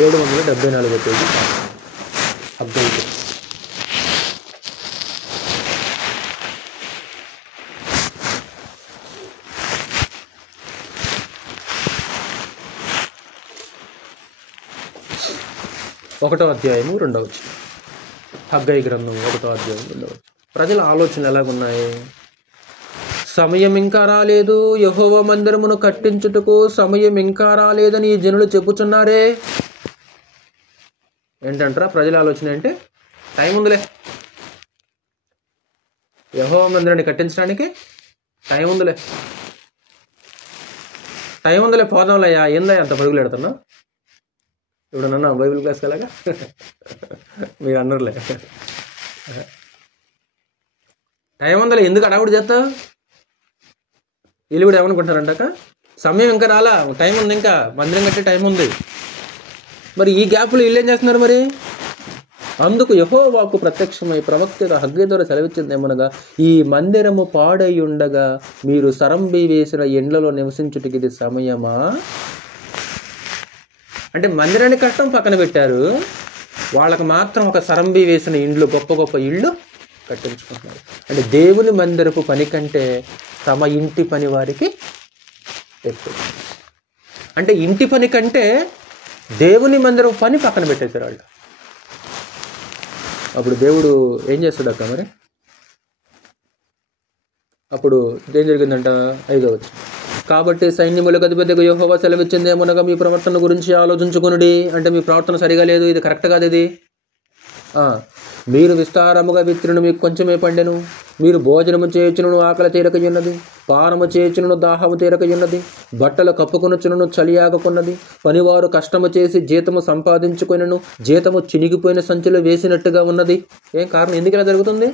774 పేజీ. హగ్గై గ్రంథం 1వ అధ్యాయము 2వ వచనం. హగ్గై గ్రంథం 1వ అధ్యాయం 2వ వచనం. ప్రజల ఆలోచనలు ఎలాగున్నాయి? సమయం ఇంకా రాలేదు, యెహోవా మందిరమును కట్టించుటకు సమయం ఇంకా రాలేదని ఈ జనులు చెప్పుచున్నారే. ఏంటంటారా ప్రజల ఆలోచన? అంటే టైం ఉందిలే, యెహోవా మందిరాన్ని కట్టించడానికి టైం ఉందిలే పోదాంలయ్యా, ఏందా అంత పరుగులు పెడుతున్నా? ఇప్పుడు నన్న బైబిల్ క్లాస్ కలాగా మీరు అన్నర్లే, టైం ఉందిలే, ఎందుకు అడవుడు చేస్తావు? వీళ్ళు కూడా ఏమనుకుంటారంటాక, సమయం ఇంకా రాలా, టైం ఉంది, ఇంకా మందిరం కట్టే టైం ఉంది. మరి ఈ గ్యాప్లో వీళ్ళు ఏం చేస్తున్నారు? మరి అందుకు యెహోవాకు ప్రత్యక్షమై ప్రవక్త హగ్గై ద్వారా సెలవిచ్చింది ఏమనగా, ఈ మందిరము పాడై ఉండగా మీరు సరంబి వేసిన ఎండ్లలో నివసించుటకి ఇది సమయమా? అంటే మందిరాన్ని కట్టడం పక్కన పెట్టారు, వాళ్ళకి మాత్రం ఒక సరంబి వేసిన ఇండ్లు, గొప్ప గొప్ప ఇళ్ళు కట్టించుకుంటున్నారు. అంటే దేవుని మందిరపు పని కంటే తమ ఇంటి పని వారికి ఎక్కువ. అంటే ఇంటి పని కంటే దేవుని మందిరపు పని పక్కన పెట్టేశారు వాళ్ళు. అప్పుడు దేవుడు ఏం చేస్తాడు అక్క మరి? అప్పుడు ఏం జరిగిందంట? 5వ వచనం. కాబట్టి సైన్యములకు అధిపతిగా యెహోవా సెలవిచ్చిందేమనగా మీ ప్రవర్తన గురించి ఆలోచించుకొనుడి. అంటే మీ ప్రవర్తన సరిగా లేదు, ఇది కరెక్ట్ కాదు. ఇది మీరు విస్తారముగా విత్తినను మీకు కొంచెమే పండెను. మీరు భోజనము చేయుచును ఆకలి తీరకయున్నది, పానము చేయుచును దాహము తీరకయున్నది, బట్టలు కప్పుకొనుచును చలియాగకున్నది. పనివారు కష్టము చేసి జీతము సంపాదించుకొనెను, జీతము చినిగిపోయిన సంచిలో వేసినట్టుగా ఉన్నది. ఏం కారణం? ఎందుకు ఇలా జరుగుతుంది?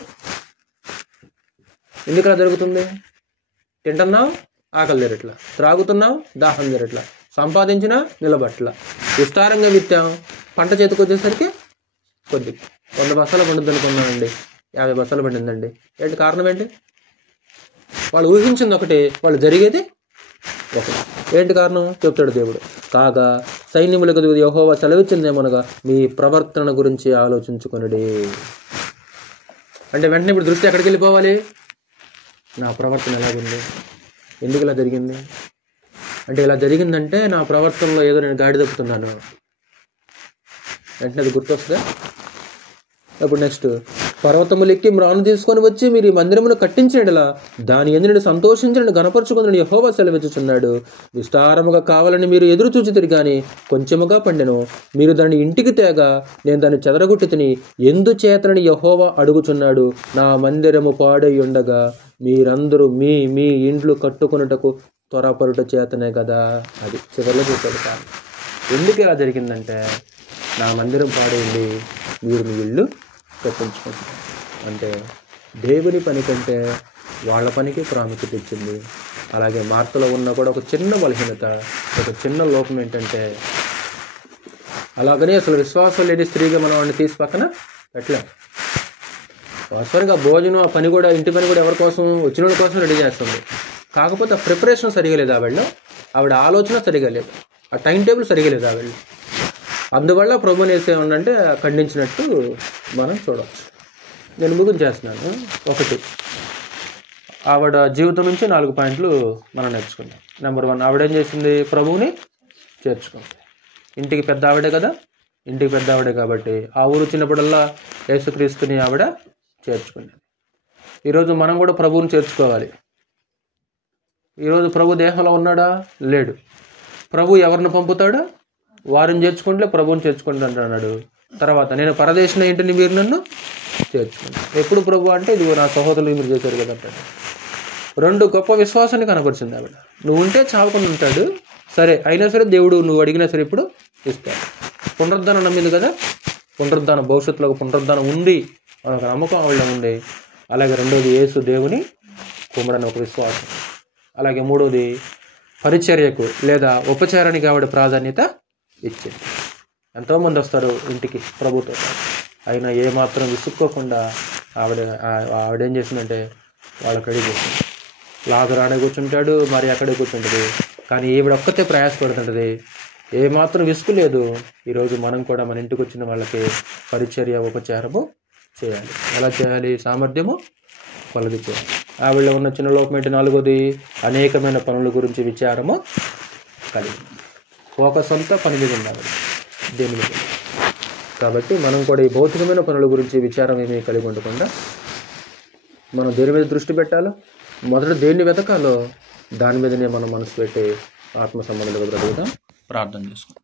ఎందుకు ఇలా జరుగుతుంది? తింటున్నావు, ఆకలి తీరట్లా. త్రాగుతున్నావు, దాహం తీరట్లా. సంపాదించినా నిలబట్ల. విస్తారంగా విత్తాం, పంట చేతికి వచ్చేసరికి కొద్ది 100 బస్తాలు పండుద్ది అనుకున్నానండి, 50 బస్తాలు పండిందండి. ఏంటి కారణం? ఏంటి? వాళ్ళు ఊహించింది ఒకటి, వాళ్ళు జరిగేది ఒకటి. ఏంటి కారణం? చెప్తాడు దేవుడు. కాగా సైన్యములకు యెహోవా సెలవిచ్చిందేమనగా మీ ప్రవర్తన గురించి ఆలోచించుకొనుడి. అంటే వెంటనే ఇప్పుడు దృష్టి ఎక్కడికి వెళ్ళిపోవాలి? నా ప్రవర్తన ఎలాగుంది? ఎందుకు ఇలా జరిగింది? అంటే ఇలా జరిగిందంటే నా ప్రవర్తనలో ఏదో నేను గాడి తప్పుతున్నాను. వెంటనే అది గుర్తొస్తుందా? అప్పుడు నెక్స్ట్, పర్వతములెక్కి మ్రాను తీసుకొని వచ్చి మీరు ఈ మందిరమును కట్టించినలా దాని యందు సంతోషించండి, గణపరచుకుందని యెహోవా సెలవిచ్చుచున్నాడు. విస్తారముగా కావాలని మీరు ఎదురు చూచితిరి కానీ కొంచెముగా పండెను. మీరు దాన్ని ఇంటికి తేగా నేను దాన్ని చెదరగొట్టి తిని ఎందుచేతనని యెహోవా అడుగుచున్నాడు. నా మందిరము పాడై ఉండగా మీరందరూ మీ మీ ఇండ్లు కట్టుకొనుటకు త్వరపరుట చేతనే కదా. అది చివరిలో చెప్పాడు. కానీ ఎందుకు ఇలా జరిగిందంటే, నా మందిరం పాడైంది, మీరు మీ ఇల్లు కట్టించుకుంటున్నారు. అంటే దేవుని పని కంటే వాళ్ళ పనికి ప్రాముఖ్యత ఇచ్చింది. అలాగే మార్తలో ఉన్న కూడా ఒక చిన్న బలహీనత, ఒక చిన్న లోపం ఏంటంటే, అలాగనే అసలు విశ్వాసం లేని స్త్రీగా మనం వాడిని తీసి పక్కన పెట్టలేం. వాస్తవానికి ఆ భోజనం, ఆ పని కూడా, ఇంటి పని కూడా ఎవరి కోసం? వచ్చిన వాళ్ళ కోసం రెడీ చేస్తుంది. కాకపోతే ఆ ప్రిపరేషన్ సరిగా లేదు ఆవిడ ఆలోచన సరిగా లేదు, ఆ టైం టేబుల్ సరిగా లేదు ఆవిడ. అందువల్ల ప్రభుని వేసేమంటే ఖండించినట్టు మనం చూడవచ్చు. నేను ముగించేస్తున్నాను. 1, ఆవిడ జీవితం నుంచి 4 పాయింట్లు మనం నేర్చుకుందాం. నెంబర్ 1, ఆవిడేం చేసింది? ప్రభువుని చేర్చుకుంది. ఇంటికి పెద్ద ఆవిడే కదా, ఇంటికి పెద్ద ఆవిడే కాబట్టి ఆ ఊరు వచ్చినప్పుడల్లా యేసుక్రీస్తుని ఆవిడ చేర్చుకునేది. ఈరోజు మనం కూడా ప్రభువుని చేర్చుకోవాలి. ఈరోజు ప్రభు దేహంలో ఉన్నాడా? లేడు. ప్రభు ఎవరిని పంపుతాడు? వారిని చేర్చుకుంటే ప్రభువుని చేర్చుకుంటా అన్నాడు. తర్వాత నేను పరదేశిన ఏంటిని మీరు నన్ను చేర్చుకుంటాను. ఎప్పుడు ప్రభు అంటే ఇది నా సహోదరులు మీరు చేశారు కదా అంటాడు. 2 గొప్ప విశ్వాసాన్ని కనపరిచింది ఆవిడ. నువ్వు ఉంటే చావకుండా ఉంటాడు, సరే అయినా సరే దేవుడు నువ్వు అడిగినా సరే ఇప్పుడు ఇస్తాడు. పునరుద్ధానం నమ్మింది కదా, పునరుద్ధానం, భవిష్యత్తులో పునరుద్ధానం ఉంది అని ఒక నమ్మకం ఆవిడ ఉంది. అలాగే 2వది యేసు దేవుని కుమారుడని ఒక విశ్వాసం. అలాగే 3వది పరిచర్యకు లేదా ఉపచారానికి ఆవిడ ప్రాధాన్యత ఇచ్చింది. ఎంతోమంది వస్తారు ఇంటికి ప్రభుతో, అయినా ఏమాత్రం విసుక్కోకుండా ఆవిడేం చేసిందంటే వాళ్ళకి అడిగి చేసింది. లాజరు ఆడే కూర్చుంటాడు, మరి అక్కడే కూర్చుంటుంది, కానీ ఈవిడ ఒక్కతే ప్రయాసపడుతుంటుంది, ఏమాత్రం విసుగు లేదు. ఈరోజు మనం కూడా మన ఇంటికి వచ్చిన వాళ్ళకి పరిచర్య, ఉపచారము చేయాలి. ఎలా చేయాలి? సామర్థ్యము కొలది చేయాలి. ఆవిడలో ఉన్న చిన్న లోపం ఏంటి? 4వది అనేకమైన పనుల గురించి విచారము కలిగి, ఫోకస్ అంతా పని మీద ఉండాలి, దేని మీద. కాబట్టి మనం కూడా ఈ భౌతికమైన పనుల గురించి విచారం ఏమీ కలిగి ఉండకుండా మనం దేని మీద దృష్టి పెట్టాలో, మొదట దేన్ని వెతకాలో దాని మీదనే మనం మనసు పెట్టి ఆత్మ సంబంధాలుగా బ్రతుకుతాం. ప్రార్థన చేసుకుంటాం.